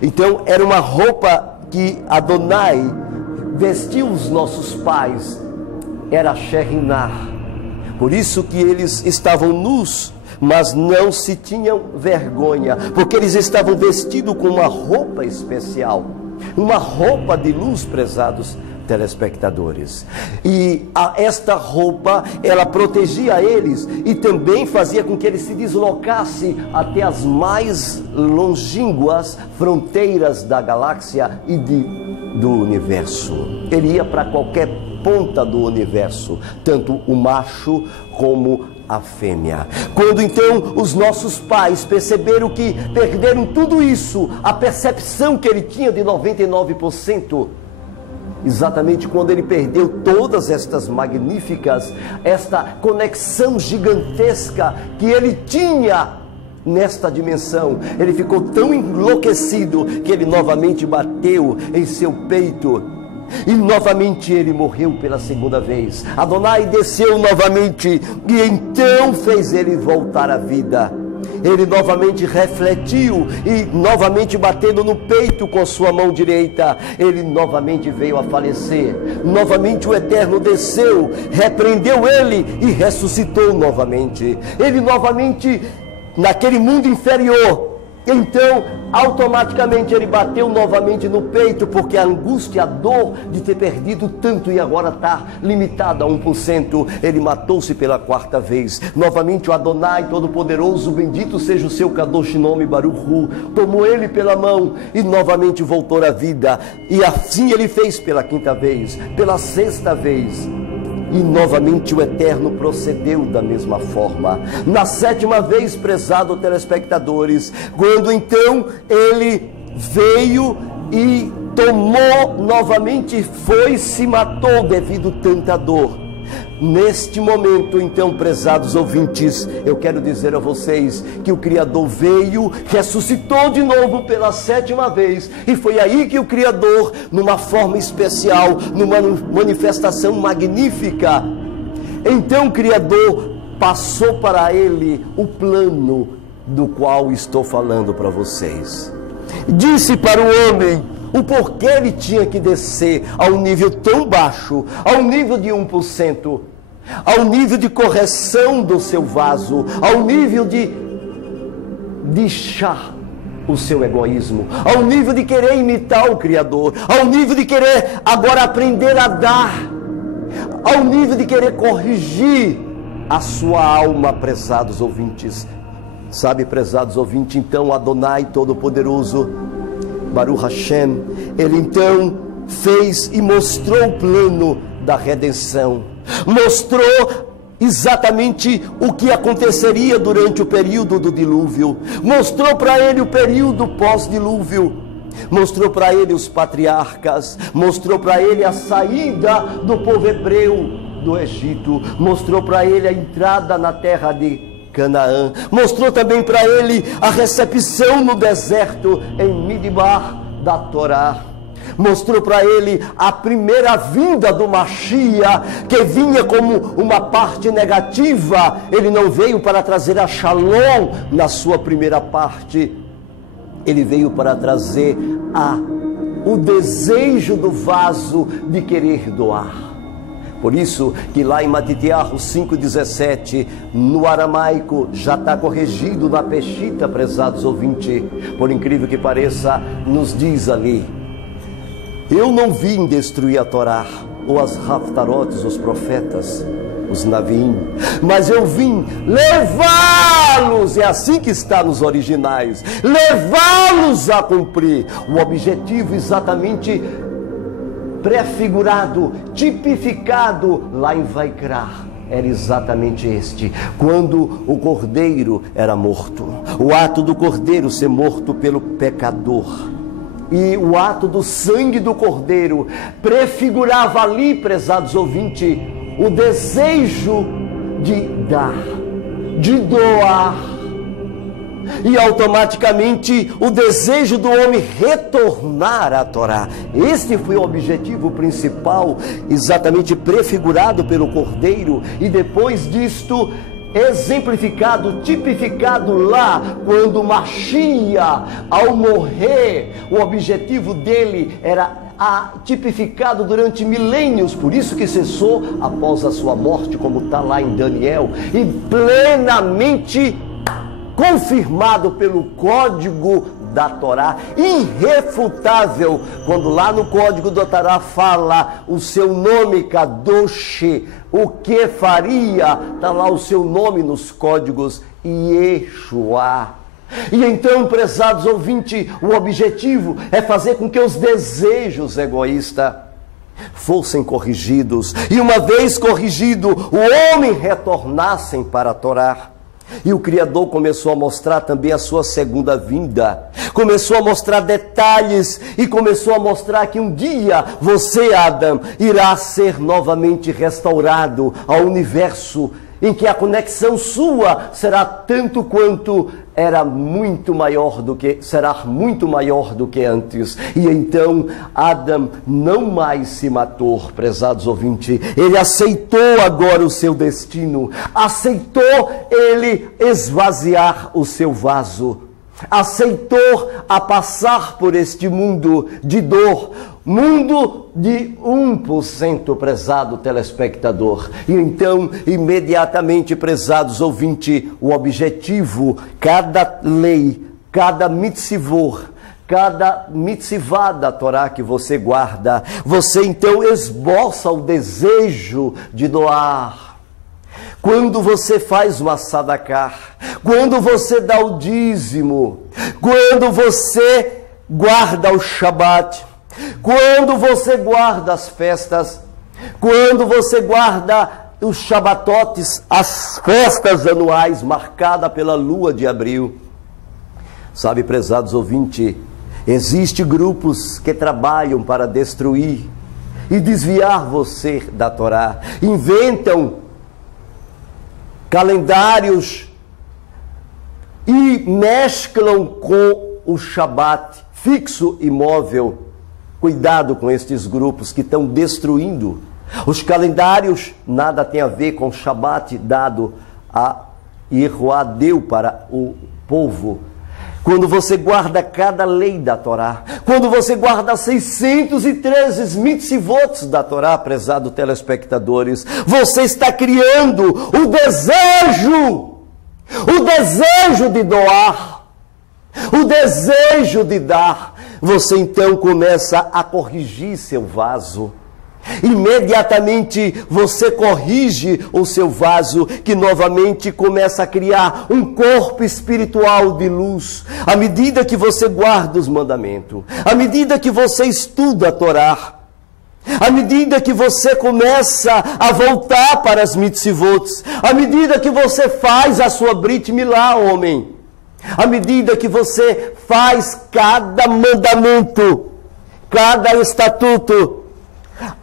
Então era uma roupa que Adonai vestiu os nossos pais, era Sherinah. Por isso que eles estavam nus, mas não se tinham vergonha, porque eles estavam vestidos com uma roupa especial, uma roupa de luz, prezados telespectadores. E esta roupa, ela protegia eles e também fazia com que eles se deslocassem até as mais longínquas fronteiras da galáxia e do universo. Ele ia para qualquer ponta do universo, tanto o macho como a fêmea. Quando então os nossos pais perceberam que perderam tudo isso, a percepção que ele tinha de 99%, exatamente quando ele perdeu todas estas magníficas, esta conexão gigantesca que ele tinha nesta dimensão, ele ficou tão enlouquecido que ele novamente bateu em seu peito e novamente ele morreu pela segunda vez. Adonai desceu novamente e então fez ele voltar à vida. ele novamente refletiu e novamente batendo no peito com sua mão direita, ele novamente veio a falecer. Novamente o Eterno desceu, repreendeu ele e ressuscitou novamente. Ele novamente naquele mundo inferior. Então, automaticamente ele bateu novamente no peito, porque a angústia, a dor de ter perdido tanto e agora está limitada a 1%. Ele matou-se pela 4ª vez. Novamente o Adonai Todo-Poderoso, bendito seja o seu Kadosh Nome Baruch Hu, tomou ele pela mão e novamente voltou à vida. E assim ele fez pela 5ª vez, pela 6ª vez. E novamente o Eterno procedeu da mesma forma. Na 7ª vez, prezado telespectadores, quando então ele veio e tomou novamente, foi-se, matou devido tanta dor. Neste momento, então, prezados ouvintes, eu quero dizer a vocês que o Criador veio, ressuscitou de novo pela 7ª vez, e foi aí que o Criador, numa forma especial, numa manifestação magnífica, então o Criador passou para ele o plano do qual estou falando para vocês. Disse para o homem o porquê ele tinha que descer a um nível tão baixo, ao nível de 1%, ao nível de correção do seu vaso, ao nível de deixar o seu egoísmo, ao nível de querer imitar o Criador, ao nível de querer agora aprender a dar, ao nível de querer corrigir a sua alma, prezados ouvintes. Sabe, prezados ouvintes, então Adonai Todo-Poderoso, Baruch Hashem, ele então fez e mostrou o plano da redenção, mostrou exatamente o que aconteceria durante o período do dilúvio, mostrou para ele o período pós-dilúvio, mostrou para ele os patriarcas, mostrou para ele a saída do povo hebreu do Egito, mostrou para ele a entrada na terra de Canaã, mostrou também para ele a recepção no deserto em Midbar da Torá, mostrou para ele a primeira vinda do Mashiach, que vinha como uma parte negativa. Ele não veio para trazer a Shalom na sua primeira parte, ele veio para trazer o desejo do vaso de querer doar. Por isso que lá em Matitiahu 5,17, no aramaico, já está corrigido na Peshita, prezados ouvintes, por incrível que pareça, nos diz ali: eu não vim destruir a Torá, ou as Haftarotes, os profetas, os Naviim, mas eu vim levá-los, é assim que está nos originais, levá-los a cumprir o objetivo exatamente prefigurado, tipificado lá em Vaikra. Era exatamente este, quando o cordeiro era morto, o ato do cordeiro ser morto pelo pecador, e o ato do sangue do cordeiro prefigurava ali, prezados ouvintes, o desejo de dar, de doar, e automaticamente o desejo do homem retornar à Torá. Este foi o objetivo principal, exatamente prefigurado pelo Cordeiro, e depois disto exemplificado, tipificado lá, quando Mashiach, ao morrer, o objetivo dele era tipificado durante milênios, por isso que cessou após a sua morte, como está lá em Daniel, e plenamente confirmado pelo código da Torá, irrefutável, quando lá no código da Torá fala o seu nome, Kadosh, o que faria, está lá o seu nome nos códigos, Yeshua. E então, prezados ouvintes, o objetivo é fazer com que os desejos egoístas fossem corrigidos, e uma vez corrigido, o homem retornassem para a Torá. E o Criador começou a mostrar também a sua segunda vinda, começou a mostrar detalhes, e começou a mostrar que um dia você, Adão, irá ser novamente restaurado ao universo, em que a conexão sua será tanto quanto será muito maior do que antes. E então Adão não mais se matou, prezados ouvintes. Ele aceitou agora o seu destino. Aceitou ele esvaziar o seu vaso. Aceitou a passar por este mundo de dor. Mundo de 1%, prezado telespectador. E então, imediatamente, prezados ouvintes, o objetivo, cada lei, cada mitzvot, cada mitzvah da Torá que você guarda, você então esboça o desejo de doar. Quando você faz uma sadakah, quando você dá o dízimo, quando você guarda o Shabat, quando você guarda as festas, quando você guarda os Shabatotes, as festas anuais marcadas pela lua de abril. Sabe, prezados ouvintes, existem grupos que trabalham para destruir e desviar você da Torá. Inventam calendários e mesclam com o Shabat fixo e móvel. Cuidado com estes grupos que estão destruindo. Os calendários nada tem a ver com o Shabat dado a Yehoá deu para o povo. Quando você guarda cada lei da Torá, quando você guarda 613 mitzvot da Torá, prezado telespectadores, você está criando o desejo de doar, o desejo de dar. Você então começa a corrigir seu vaso. Imediatamente você corrige o seu vaso, que novamente começa a criar um corpo espiritual de luz. À medida que você guarda os mandamentos, à medida que você estuda a Torá, à medida que você começa a voltar para as mitzvot, à medida que você faz a sua Brit Milá, homem, à medida que você faz cada mandamento, cada estatuto,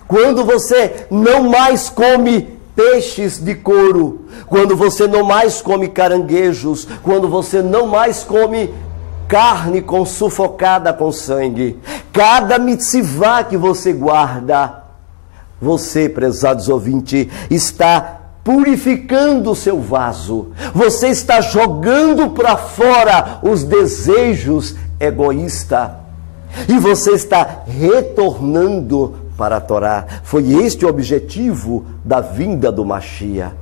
quando você não mais come peixes de couro, quando você não mais come caranguejos, quando você não mais come carne sufocada com sangue, cada mitzvah que você guarda, você, prezados ouvintes, está purificando o seu vaso. Você está jogando para fora os desejos egoístas e você está retornando para a Torá. Foi este o objetivo da vinda do Mashiach.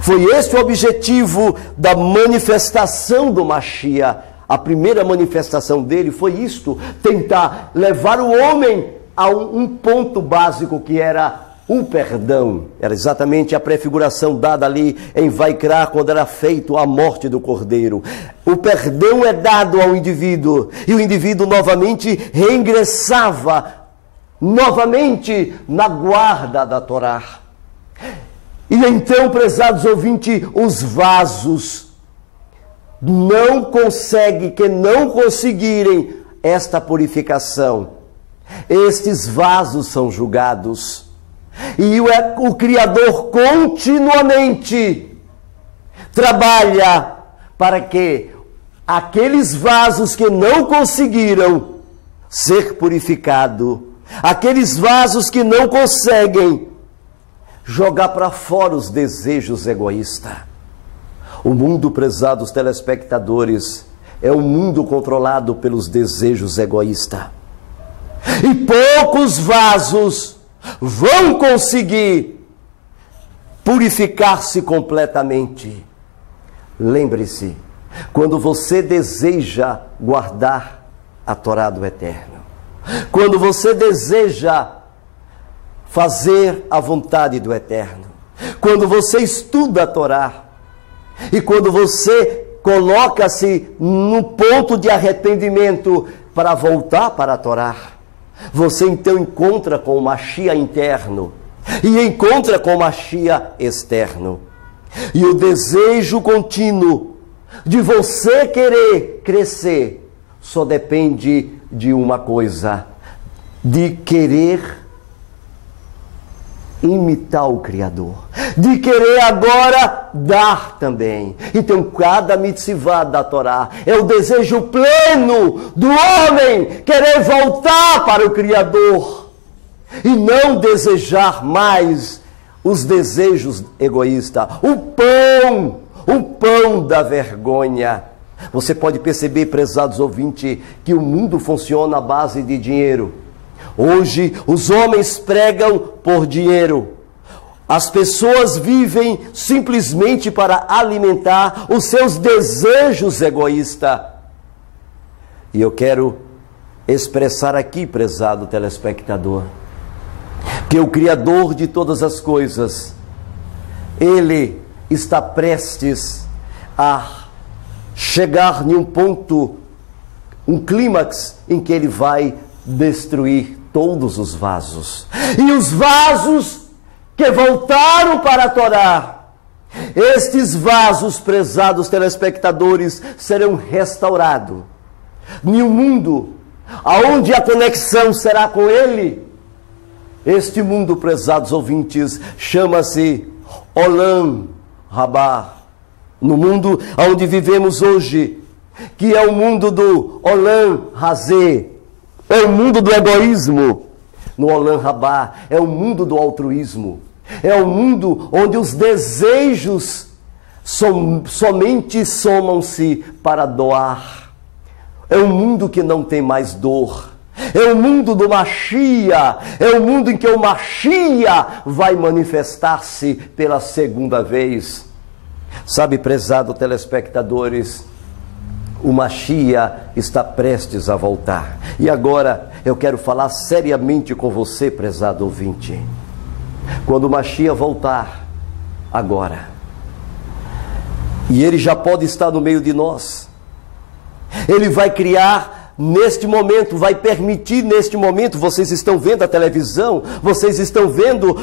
Foi este o objetivo da manifestação do Mashiach. A primeira manifestação dele foi isto: tentar levar o homem a um ponto básico que era o perdão. Era exatamente a prefiguração dada ali em Vaikra, quando era feito a morte do Cordeiro. O perdão é dado ao indivíduo, e o indivíduo novamente reingressava novamente na guarda da Torá. E então, prezados ouvintes, os vasos não conseguirem esta purificação, estes vasos são julgados. E o Criador continuamente trabalha para que aqueles vasos que não conseguiram ser purificados, aqueles vasos que não conseguem jogar para fora os desejos egoístas. O mundo, prezados telespectadores, é um mundo controlado pelos desejos egoístas. E poucos vasos vão conseguir purificar-se completamente. Lembre-se, quando você deseja guardar a Torá do Eterno, quando você deseja fazer a vontade do Eterno, quando você estuda a Torá, e quando você coloca-se no ponto de arrependimento para voltar para a Torá, você então encontra com o Mashiach interno e encontra com o Mashiach externo. E o desejo contínuo de você querer crescer só depende de uma coisa: de querer imitar o Criador, de querer agora dar também. Então, cada mitzvah da Torá é o desejo pleno do homem querer voltar para o Criador e não desejar mais os desejos egoístas. O pão da vergonha. Você pode perceber, prezados ouvintes, que o mundo funciona à base de dinheiro. Hoje, os homens pregam por dinheiro. As pessoas vivem simplesmente para alimentar os seus desejos egoístas. E eu quero expressar aqui, prezado telespectador, que o Criador de todas as coisas, Ele está prestes a chegar em um ponto, um clímax, em que Ele vai destruir todos os vasos. E os vasos que voltaram para a Torá, estes vasos, prezados telespectadores, serão restaurados em um mundo onde a conexão será com Ele. Este mundo, prezados ouvintes, chama-se Olam Rabá. No mundo onde vivemos hoje, que é o mundo do Olam Hazé, é o mundo do egoísmo. No Olam Rabá é o mundo do altruísmo. É o mundo onde os desejos somente somam-se para doar. É um mundo que não tem mais dor. É o mundo do Mashiach. É o mundo em que o Mashiach vai manifestar-se pela segunda vez. Sabe, prezado telespectadores, o Mashiach está prestes a voltar. E agora eu quero falar seriamente com você, prezado ouvinte. Quando o Mashiach voltar, agora, e ele já pode estar no meio de nós, ele vai criar neste momento, vai permitir neste momento, vocês estão vendo a televisão, vocês estão vendo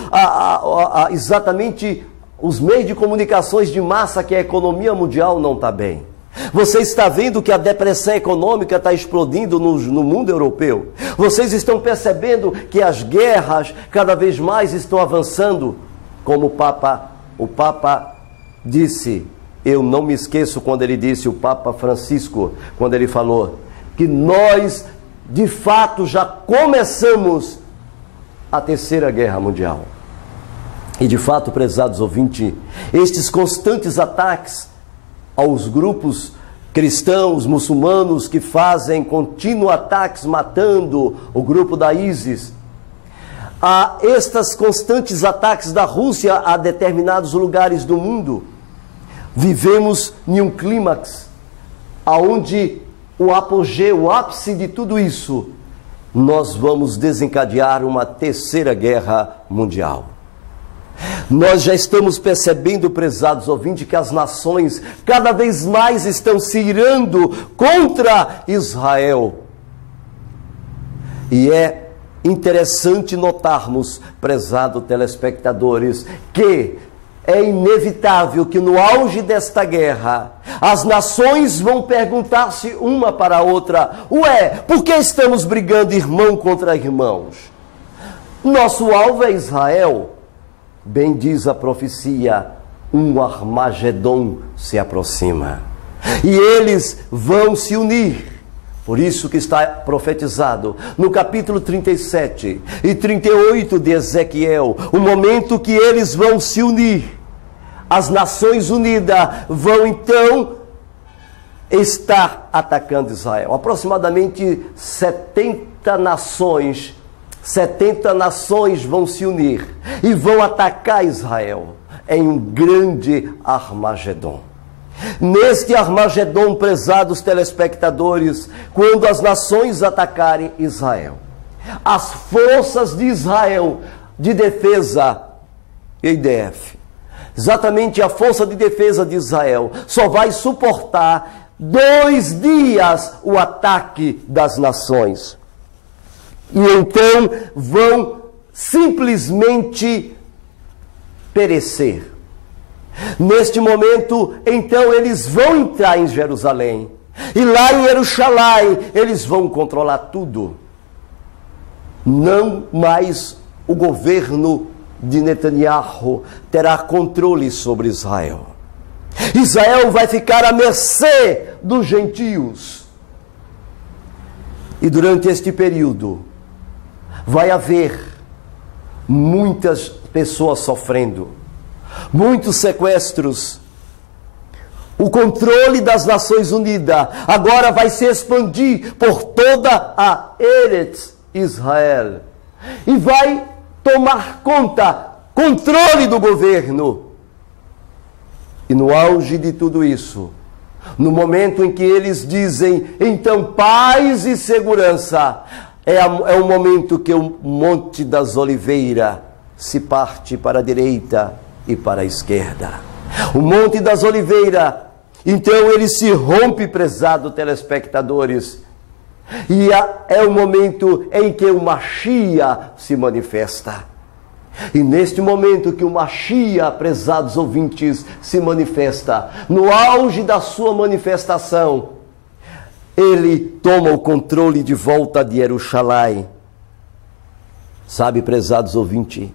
exatamente os meios de comunicações de massa, que a economia mundial não está bem. Você está vendo que a depressão econômica está explodindo no mundo europeu. Vocês estão percebendo que as guerras cada vez mais estão avançando. Como o Papa disse, eu não me esqueço quando ele disse, o Papa Francisco, quando ele falou que nós, de fato, já começamos a Terceira Guerra Mundial. E de fato, prezados ouvintes, estes constantes ataques aos grupos cristãos, muçulmanos, que fazem contínuos ataques, matando o grupo da ISIS, a estes constantes ataques da Rússia a determinados lugares do mundo, vivemos em um clímax, aonde o apogeu, o ápice de tudo isso, nós vamos desencadear uma Terceira Guerra Mundial. Nós já estamos percebendo, prezados ouvintes, que as nações cada vez mais estão se irando contra Israel. E é interessante notarmos, prezados telespectadores, que é inevitável que no auge desta guerra, as nações vão perguntar-se uma para a outra: ué, por que estamos brigando irmão contra irmãos? Nosso alvo é Israel. Bem diz a profecia, um Armagedon se aproxima. E eles vão se unir. Por isso que está profetizado no capítulo 37 e 38 de Ezequiel, o momento que eles vão se unir. As Nações Unidas vão então estar atacando Israel. Aproximadamente 70 nações vão se unir e vão atacar Israel em um grande Armagedon. Neste Armagedon, prezados telespectadores, quando as nações atacarem Israel, as forças de Israel de defesa, IDF, exatamente a força de defesa de Israel, só vai suportar 2 dias o ataque das nações. E então vão simplesmente perecer. Neste momento, então, eles vão entrar em Jerusalém. E lá em Jerusalém, eles vão controlar tudo. Não mais o governo de Netanyahu terá controle sobre Israel. Israel vai ficar à mercê dos gentios. E durante este período vai haver muitas pessoas sofrendo, muitos sequestros. O controle das Nações Unidas agora vai se expandir por toda a Eretz Israel e vai tomar controle do governo. E no auge de tudo isso, no momento em que eles dizem, então, paz e segurança, é o momento que o Monte das Oliveiras se parte para a direita e para a esquerda. O Monte das Oliveiras, então, ele se rompe, prezados telespectadores, e é o momento em que o Mashiach se manifesta. E neste momento que o Mashiach, prezados ouvintes, se manifesta, no auge da sua manifestação, ele toma o controle de volta de Jerusalém. Sabe, prezados ouvintes,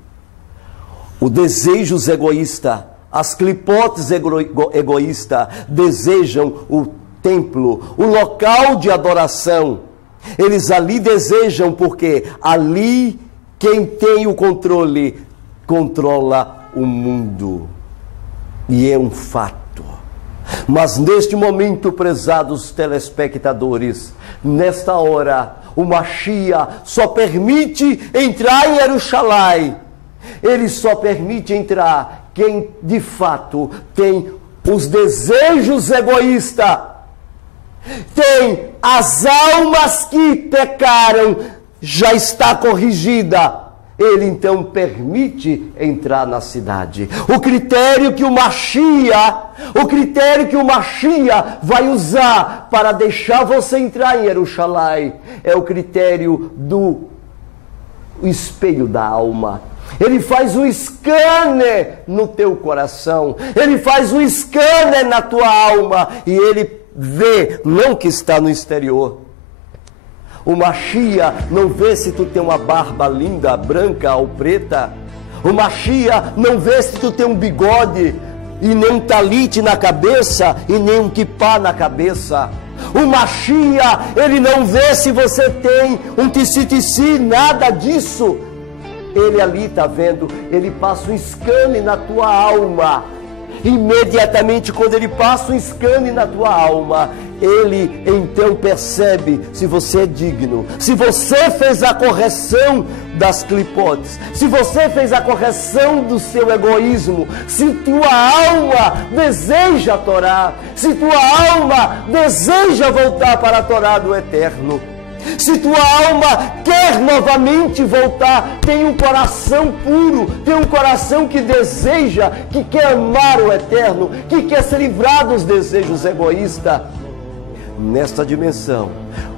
o desejos egoísta, as clipotes egoístas desejam o templo, o local de adoração. Eles ali desejam porque ali quem tem o controle, controla o mundo. E é um fato. Mas neste momento, prezados telespectadores, nesta hora, o Mashiach só permite entrar em Jerusalém. Ele só permite entrar quem de fato tem os desejos egoístas, tem as almas que pecaram, já está corrigida. Ele então permite entrar na cidade. O critério que o Mashiach vai usar para deixar você entrar em Jerusalém é o critério do espelho da alma. Ele faz um scanner no teu coração, ele faz um scanner na tua alma e ele vê, não que está no exterior. O Mashiach não vê se tu tem uma barba linda, branca ou preta. O Mashiach não vê se tu tem um bigode e nem um talite na cabeça e nem um kippá na cabeça. O Mashiach, ele não vê se você tem um tzitzit, nada disso. Ele ali está vendo, ele passa um scanner na tua alma. Imediatamente quando ele passa um scanner na tua alma, ele então percebe se você é digno, se você fez a correção das clipotes, se você fez a correção do seu egoísmo, se tua alma deseja a Torá, se tua alma deseja voltar para a Torá do Eterno. Se tua alma quer novamente voltar, tem um coração puro, tem um coração que deseja, que quer amar o Eterno, que quer se livrar dos desejos egoístas. Nesta dimensão,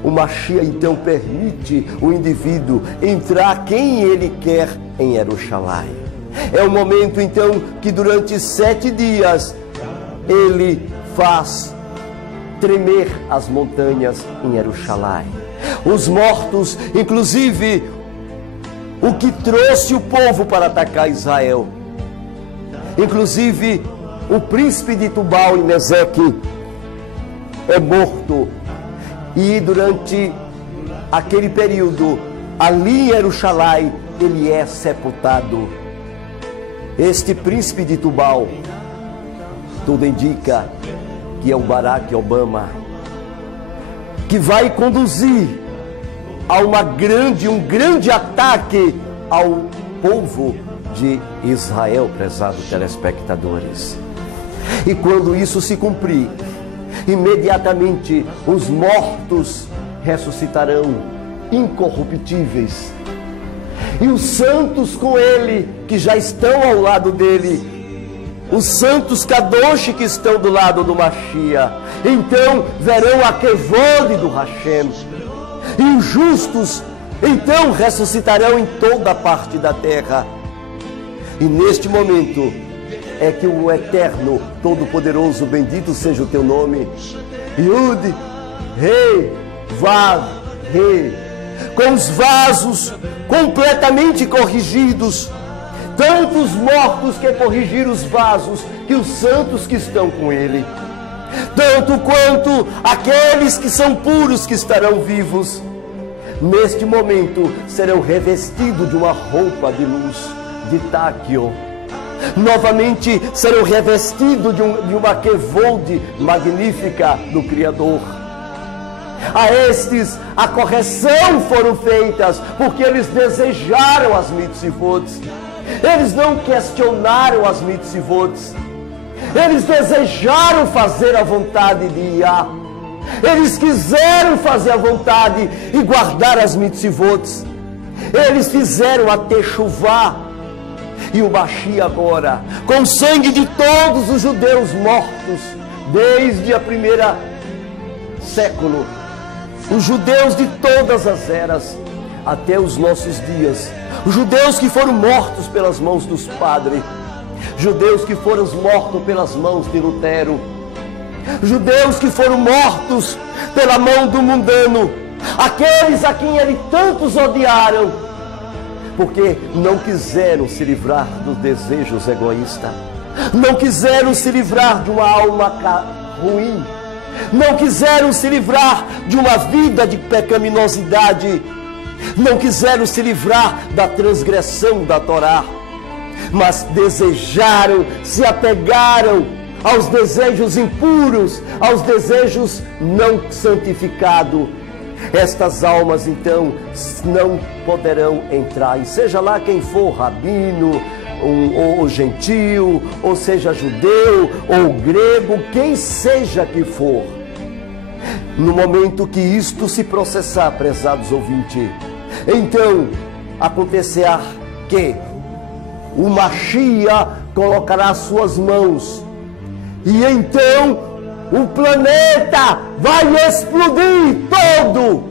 o Mashiach então permite o indivíduo entrar quem ele quer em Jerusalém. É o momento então que durante 7 dias ele faz tremer as montanhas em Jerusalém. Os mortos, inclusive o que trouxe o povo para atacar Israel, inclusive o príncipe de Tubal e Meseque é morto. E durante aquele período, ali em Jerusalém, ele é sepultado. Este príncipe de Tubal, tudo indica que é o Barack Obama, que vai conduzir a um grande ataque ao povo de Israel, prezados telespectadores. E quando isso se cumprir, imediatamente os mortos ressuscitarão incorruptíveis. E os santos com ele, que já estão ao lado dele, os santos Kadosh que estão do lado do Mashiach, então verão a Kevod do Hashem. E os justos, então, ressuscitarão em toda parte da terra. E neste momento é que o Eterno, Todo-Poderoso, bendito seja o teu nome, Yud, Rei, Vav, Rei, com os vasos completamente corrigidos, tantos mortos que corrigiram os vasos, que os santos que estão com ele, tanto quanto aqueles que são puros que estarão vivos, neste momento serão revestidos de uma roupa de luz, de táquio. Novamente serão revestidos de uma quevode magnífica do Criador. A estes a correção foram feitas, porque eles desejaram as mitzvot. Eles não questionaram as mitzvot. Eles desejaram fazer a vontade de Yah. Eles quiseram fazer a vontade e guardar as mitzvot. Eles fizeram a techuvá. E o Mashiach agora, com o sangue de todos os judeus mortos, desde a primeira século, os judeus de todas as eras, até os nossos dias, os judeus que foram mortos pelas mãos dos padres, judeus que foram mortos pelas mãos de Lutero, judeus que foram mortos pela mão do mundano, aqueles a quem ele tantos odiaram, porque não quiseram se livrar dos desejos egoístas, não quiseram se livrar de uma alma ruim, não quiseram se livrar de uma vida de pecaminosidade, não quiseram se livrar da transgressão da Torá, mas desejaram, se apegaram aos desejos impuros, aos desejos não santificados. Estas almas então não poderão entrar, e seja lá quem for, rabino, ou gentil, ou seja judeu, ou grego, quem seja que for. No momento que isto se processar, prezados ouvintes, então acontecerá que o Mashiach colocará as suas mãos, e então o planeta vai explodir todo.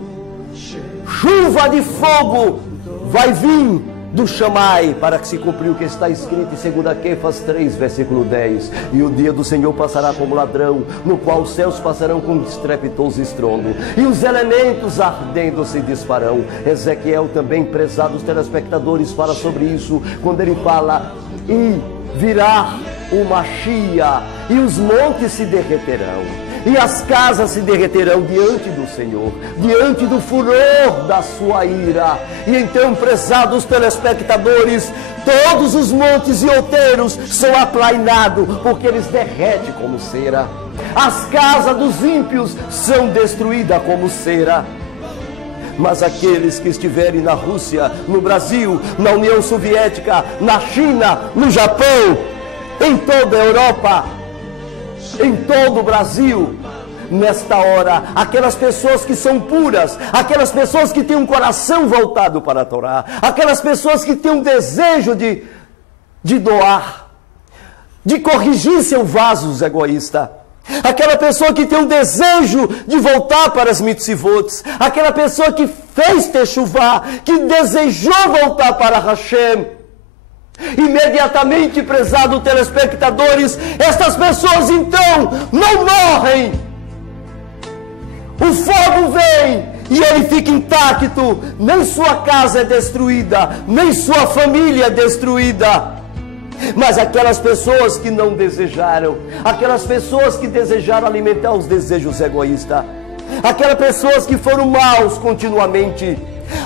Chuva de fogo vai vir do Shammai, para que se cumprir o que está escrito em 2 Quefas 3, versículo 10. E o dia do Senhor passará como ladrão, no qual os céus passarão com estrepitoso estrondo, e os elementos ardendo se disparão. Ezequiel também, prezados telespectadores, fala sobre isso, quando ele fala: e virá o Mashiach, e os montes se derreterão, e as casas se derreterão diante do Senhor, diante do furor da sua ira. E então, prezados telespectadores, todos os montes e outeiros são aplainados, porque eles derretem como cera. As casas dos ímpios são destruídas como cera. Mas aqueles que estiverem na Rússia, no Brasil, na União Soviética, na China, no Japão, em toda a Europa, em todo o Brasil, nesta hora, aquelas pessoas que são puras, aquelas pessoas que têm um coração voltado para a Torá, aquelas pessoas que têm um desejo de doar, de corrigir seu vaso egoísta, aquela pessoa que tem um desejo de voltar para as mitzvot, aquela pessoa que fez techuvá, que desejou voltar para Hashem, imediatamente, prezados telespectadores, estas pessoas então não morrem. O fogo vem e ele fica intacto, nem sua casa é destruída, nem sua família é destruída. Mas aquelas pessoas que não desejaram, aquelas pessoas que desejaram alimentar os desejos egoístas, aquelas pessoas que foram maus continuamente,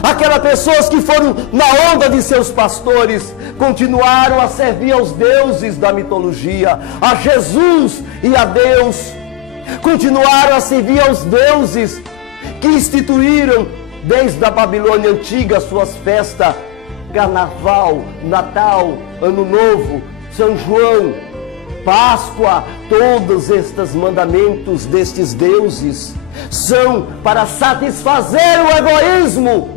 aquelas pessoas que foram na onda de seus pastores, continuaram a servir aos deuses da mitologia, a Jesus e a Deus, continuaram a servir aos deuses que instituíram desde a Babilônia antiga suas festas, Carnaval, Natal, Ano Novo, São João, Páscoa. Todos estes mandamentos destes deuses são para satisfazer o egoísmo,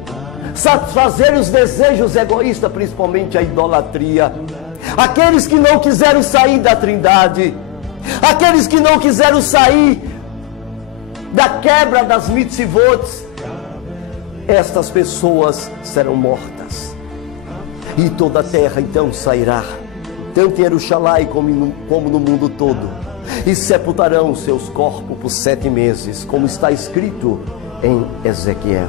satisfazer os desejos egoístas, principalmente a idolatria. Aqueles que não quiseram sair da Trindade, aqueles que não quiseram sair da quebra das mitzvot, estas pessoas serão mortas. E toda a terra então sairá, tanto em Jerusalém como no mundo todo, e sepultarão seus corpos por 7 meses, como está escrito em Ezequiel.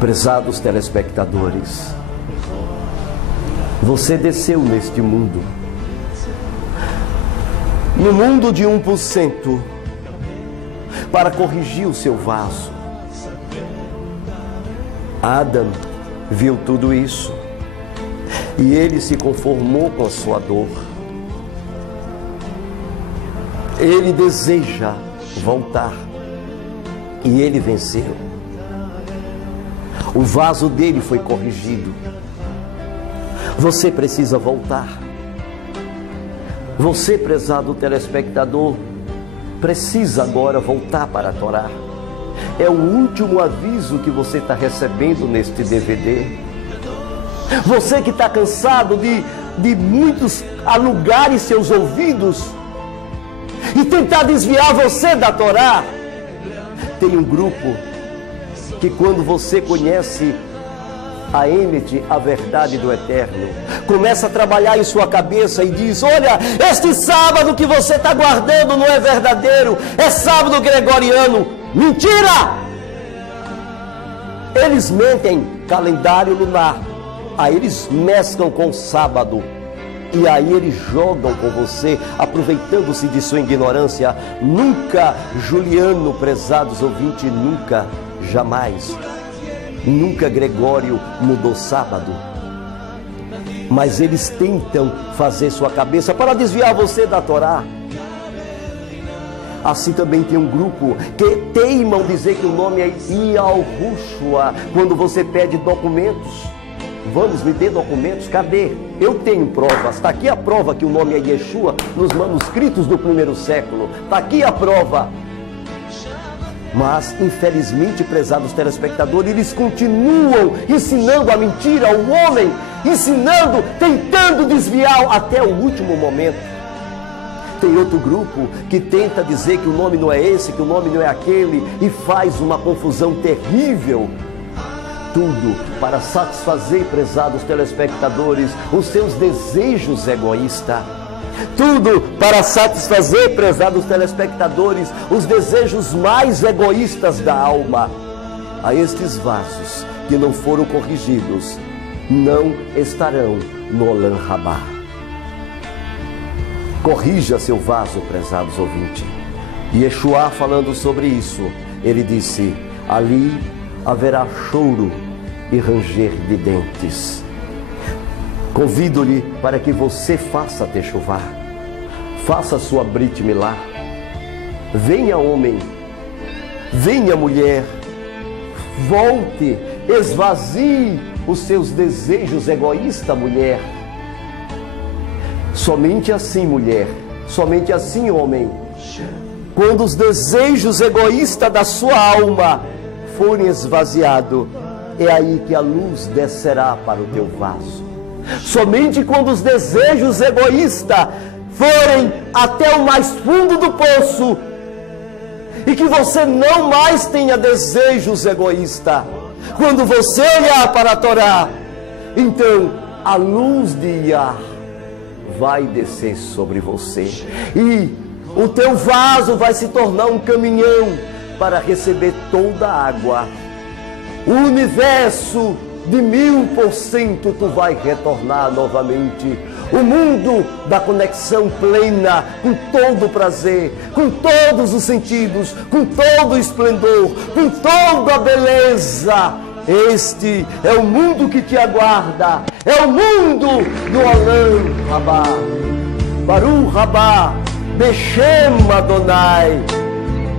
Prezados telespectadores, Você desceu neste mundo, no mundo de 1%, para corrigir o seu vaso. Adão viu tudo isso e ele se conformou com a sua dor. Ele deseja voltar e ele venceu. O vaso dele foi corrigido. Você precisa voltar. Você, prezado telespectador, precisa agora voltar para a Torá. É o último aviso que você está recebendo neste DVD. Você que está cansado de muitos alugarem seus ouvidos e tentar desviar você da Torá. Tem um grupo que, quando você conhece a Emet, a verdade do Eterno, começa a trabalhar em sua cabeça e diz: olha, este sábado que você está guardando não é verdadeiro, é sábado gregoriano. Mentira! Eles mentem calendário lunar, aí eles mesclam com o sábado, e aí eles jogam com você, aproveitando-se de sua ignorância. Nunca, Juliano, prezados ouvintes, nunca, jamais, nunca Gregório mudou sábado. Mas eles tentam fazer sua cabeça para desviar você da Torá. Assim também tem um grupo que teimam dizer que o nome é Yahushua. Quando você pede documentos, vamos, me dê documentos, cadê? Eu tenho provas, está aqui a prova que o nome é Yeshua nos manuscritos do primeiro século, está aqui a prova. Mas, infelizmente, prezados telespectadores, eles continuam ensinando a mentira ao homem, ensinando, tentando desviar até o último momento. Tem outro grupo que tenta dizer que o nome não é esse, que o nome não é aquele, e faz uma confusão terrível. Tudo para satisfazer, prezados telespectadores, os seus desejos egoístas. Tudo para satisfazer, prezados telespectadores, os desejos mais egoístas da alma. A estes vasos que não foram corrigidos, não estarão no Olam Rabá. Corrija seu vaso, prezados ouvintes. Yeshua, falando sobre isso, ele disse: ali haverá choro e ranger de dentes. Convido-lhe para que você faça techuvá, faça sua Brit Milá. Venha, homem, venha, mulher, volte, esvazie os seus desejos egoístas, mulher. Somente assim, mulher, somente assim, homem, quando os desejos egoístas da sua alma forem esvaziados, é aí que a luz descerá para o teu vaso. Somente quando os desejos egoístas forem até o mais fundo do poço, e que você não mais tenha desejos egoístas, quando você olhar para a Torá, então a luz de Yah vai descer sobre você, e o teu vaso vai se tornar um caminhão para receber toda a água. O universo de 1000% tu vai retornar novamente. O mundo da conexão plena, com todo o prazer, com todos os sentidos, com todo o esplendor, com toda a beleza. Este é o mundo que te aguarda, é o mundo do Olam Rabá. Baruch Rabá, Beshem Adonai,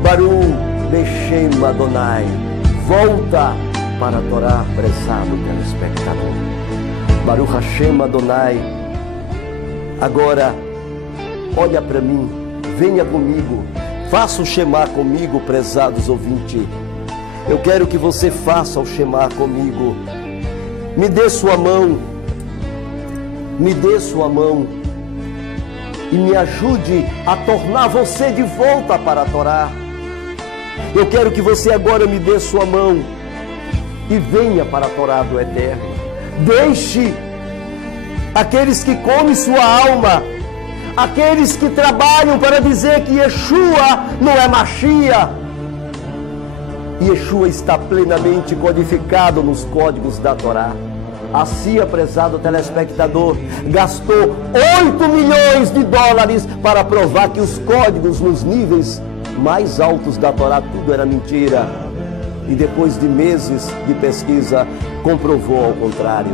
Baruch Beshem Adonai. Volta para a Torá, prezado telespectador. Baruch Hashem Adonai. Agora, olha para mim, venha comigo, faça o Shema comigo, prezados ouvintes. Eu quero que você faça o Shema comigo. Me dê sua mão, me dê sua mão e me ajude a tornar você de volta para a Torá. Eu quero que você agora me dê sua mão e venha para a Torá do Eterno. Deixe aqueles que comem sua alma, aqueles que trabalham para dizer que Yeshua não é Mashiach. Yeshua está plenamente codificado nos códigos da Torá. A CIA, prezado telespectador, gastou 8 milhões de dólares para provar que os códigos nos níveis mais altos da Torá, tudo era mentira. E depois de meses de pesquisa, comprovou ao contrário.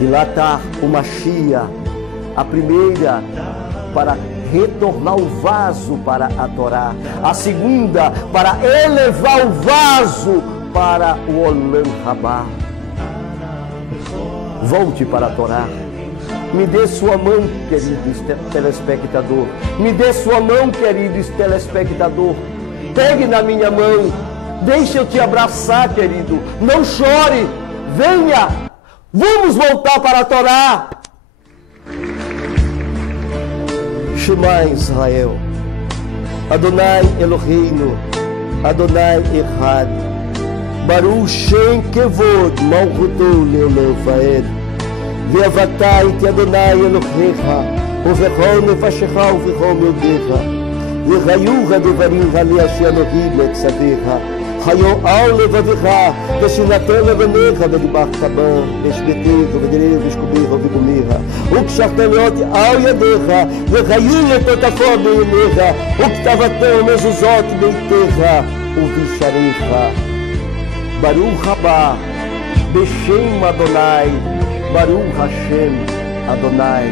E lá está uma Mashiach, a primeira para retornar o vaso para a Torá, a segunda para elevar o vaso para o Olam Rabá. Volte para a Torá. Me dê sua mão, querido telespectador. Me dê sua mão, querido telespectador. Pegue na minha mão. Deixe eu te abraçar, querido. Não chore. Venha. Vamos voltar para a Torá. Shema Israel. Adonai Eloheinu. Adonai Echad. Baruch Shem Kevod Malchuto Leolam Vaed. Ve'avatai ti Adonai Elohecha, ubechol nefashecha ubechol meudecha. V'chayucha devarim hali asher Elohim etzavecha. Hayo al levavecha, v'shinatem levanecha v'dibachta bam, v'shbetecha v'dereh v'shkubecha v'gomecha. Ukshachtem leot al yadecha, v'chayu letotafo b'yinecha, uktavatem mezuzot beitecha, u'visharecha. Baruch haba, Beshem Adonai, Baruch Hashem Adonai.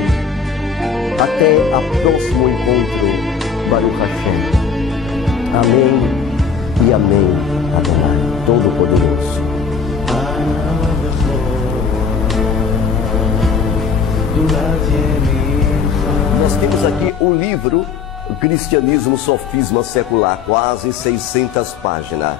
Até o próximo encontro, Baruch Hashem. Amém e amém, Adonai, Todo-Poderoso. Nós temos aqui o livro Cristianismo, Sofisma Secular, quase 600 páginas.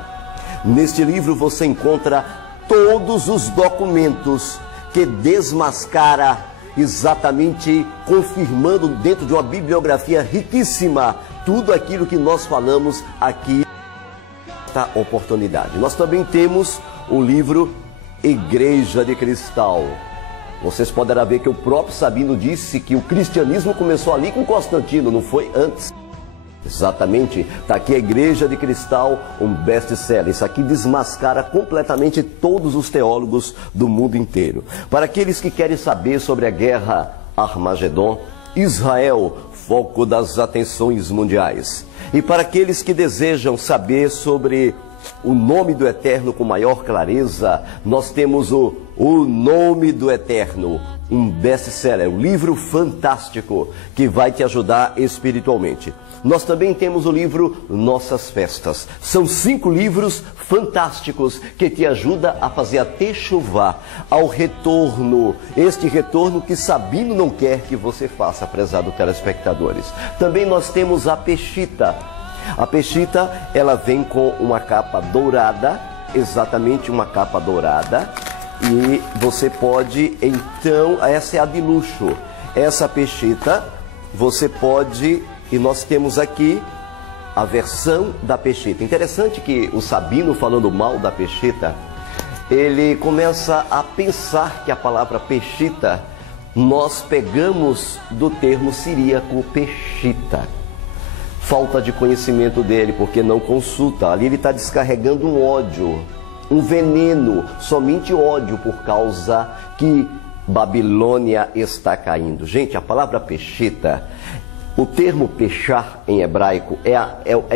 Neste livro você encontra todos os documentos que desmascara, exatamente confirmando dentro de uma bibliografia riquíssima tudo aquilo que nós falamos aqui nesta oportunidade. Nós também temos o livro Igreja de Cristal. Vocês poderão ver que o próprio Sabino disse que o cristianismo começou ali com Constantino, não foi antes. Exatamente, está aqui a Igreja de Cristal, um best-seller. Isso aqui desmascara completamente todos os teólogos do mundo inteiro. Para aqueles que querem saber sobre a guerra Armagedon, Israel, foco das atenções mundiais. E para aqueles que desejam saber sobre o nome do Eterno com maior clareza, nós temos o Nome do Eterno, um best-seller, um livro fantástico que vai te ajudar espiritualmente. Nós também temos o livro Nossas Festas. São 5 livros fantásticos que te ajudam a fazer a techuvá, ao retorno. Este retorno que Sabino não quer que você faça, prezados telespectadores. Também nós temos a Peshita. A Peshita, ela vem com uma capa dourada, exatamente uma capa dourada. E você pode, então, essa é a de luxo. Essa Peshita, você pode... E nós temos aqui a versão da Peshita. Interessante que o Sabino, falando mal da Peshita, ele começa a pensar que a palavra Peshita nós pegamos do termo siríaco Peshita. Falta de conhecimento dele, porque não consulta. Ali ele está descarregando um ódio, um veneno, somente ódio por causa que Babilônia está caindo. Gente, a palavra Peshita... O termo pechar em hebraico é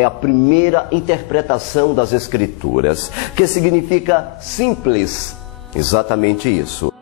a primeira interpretação das Escrituras, que significa simples, exatamente isso.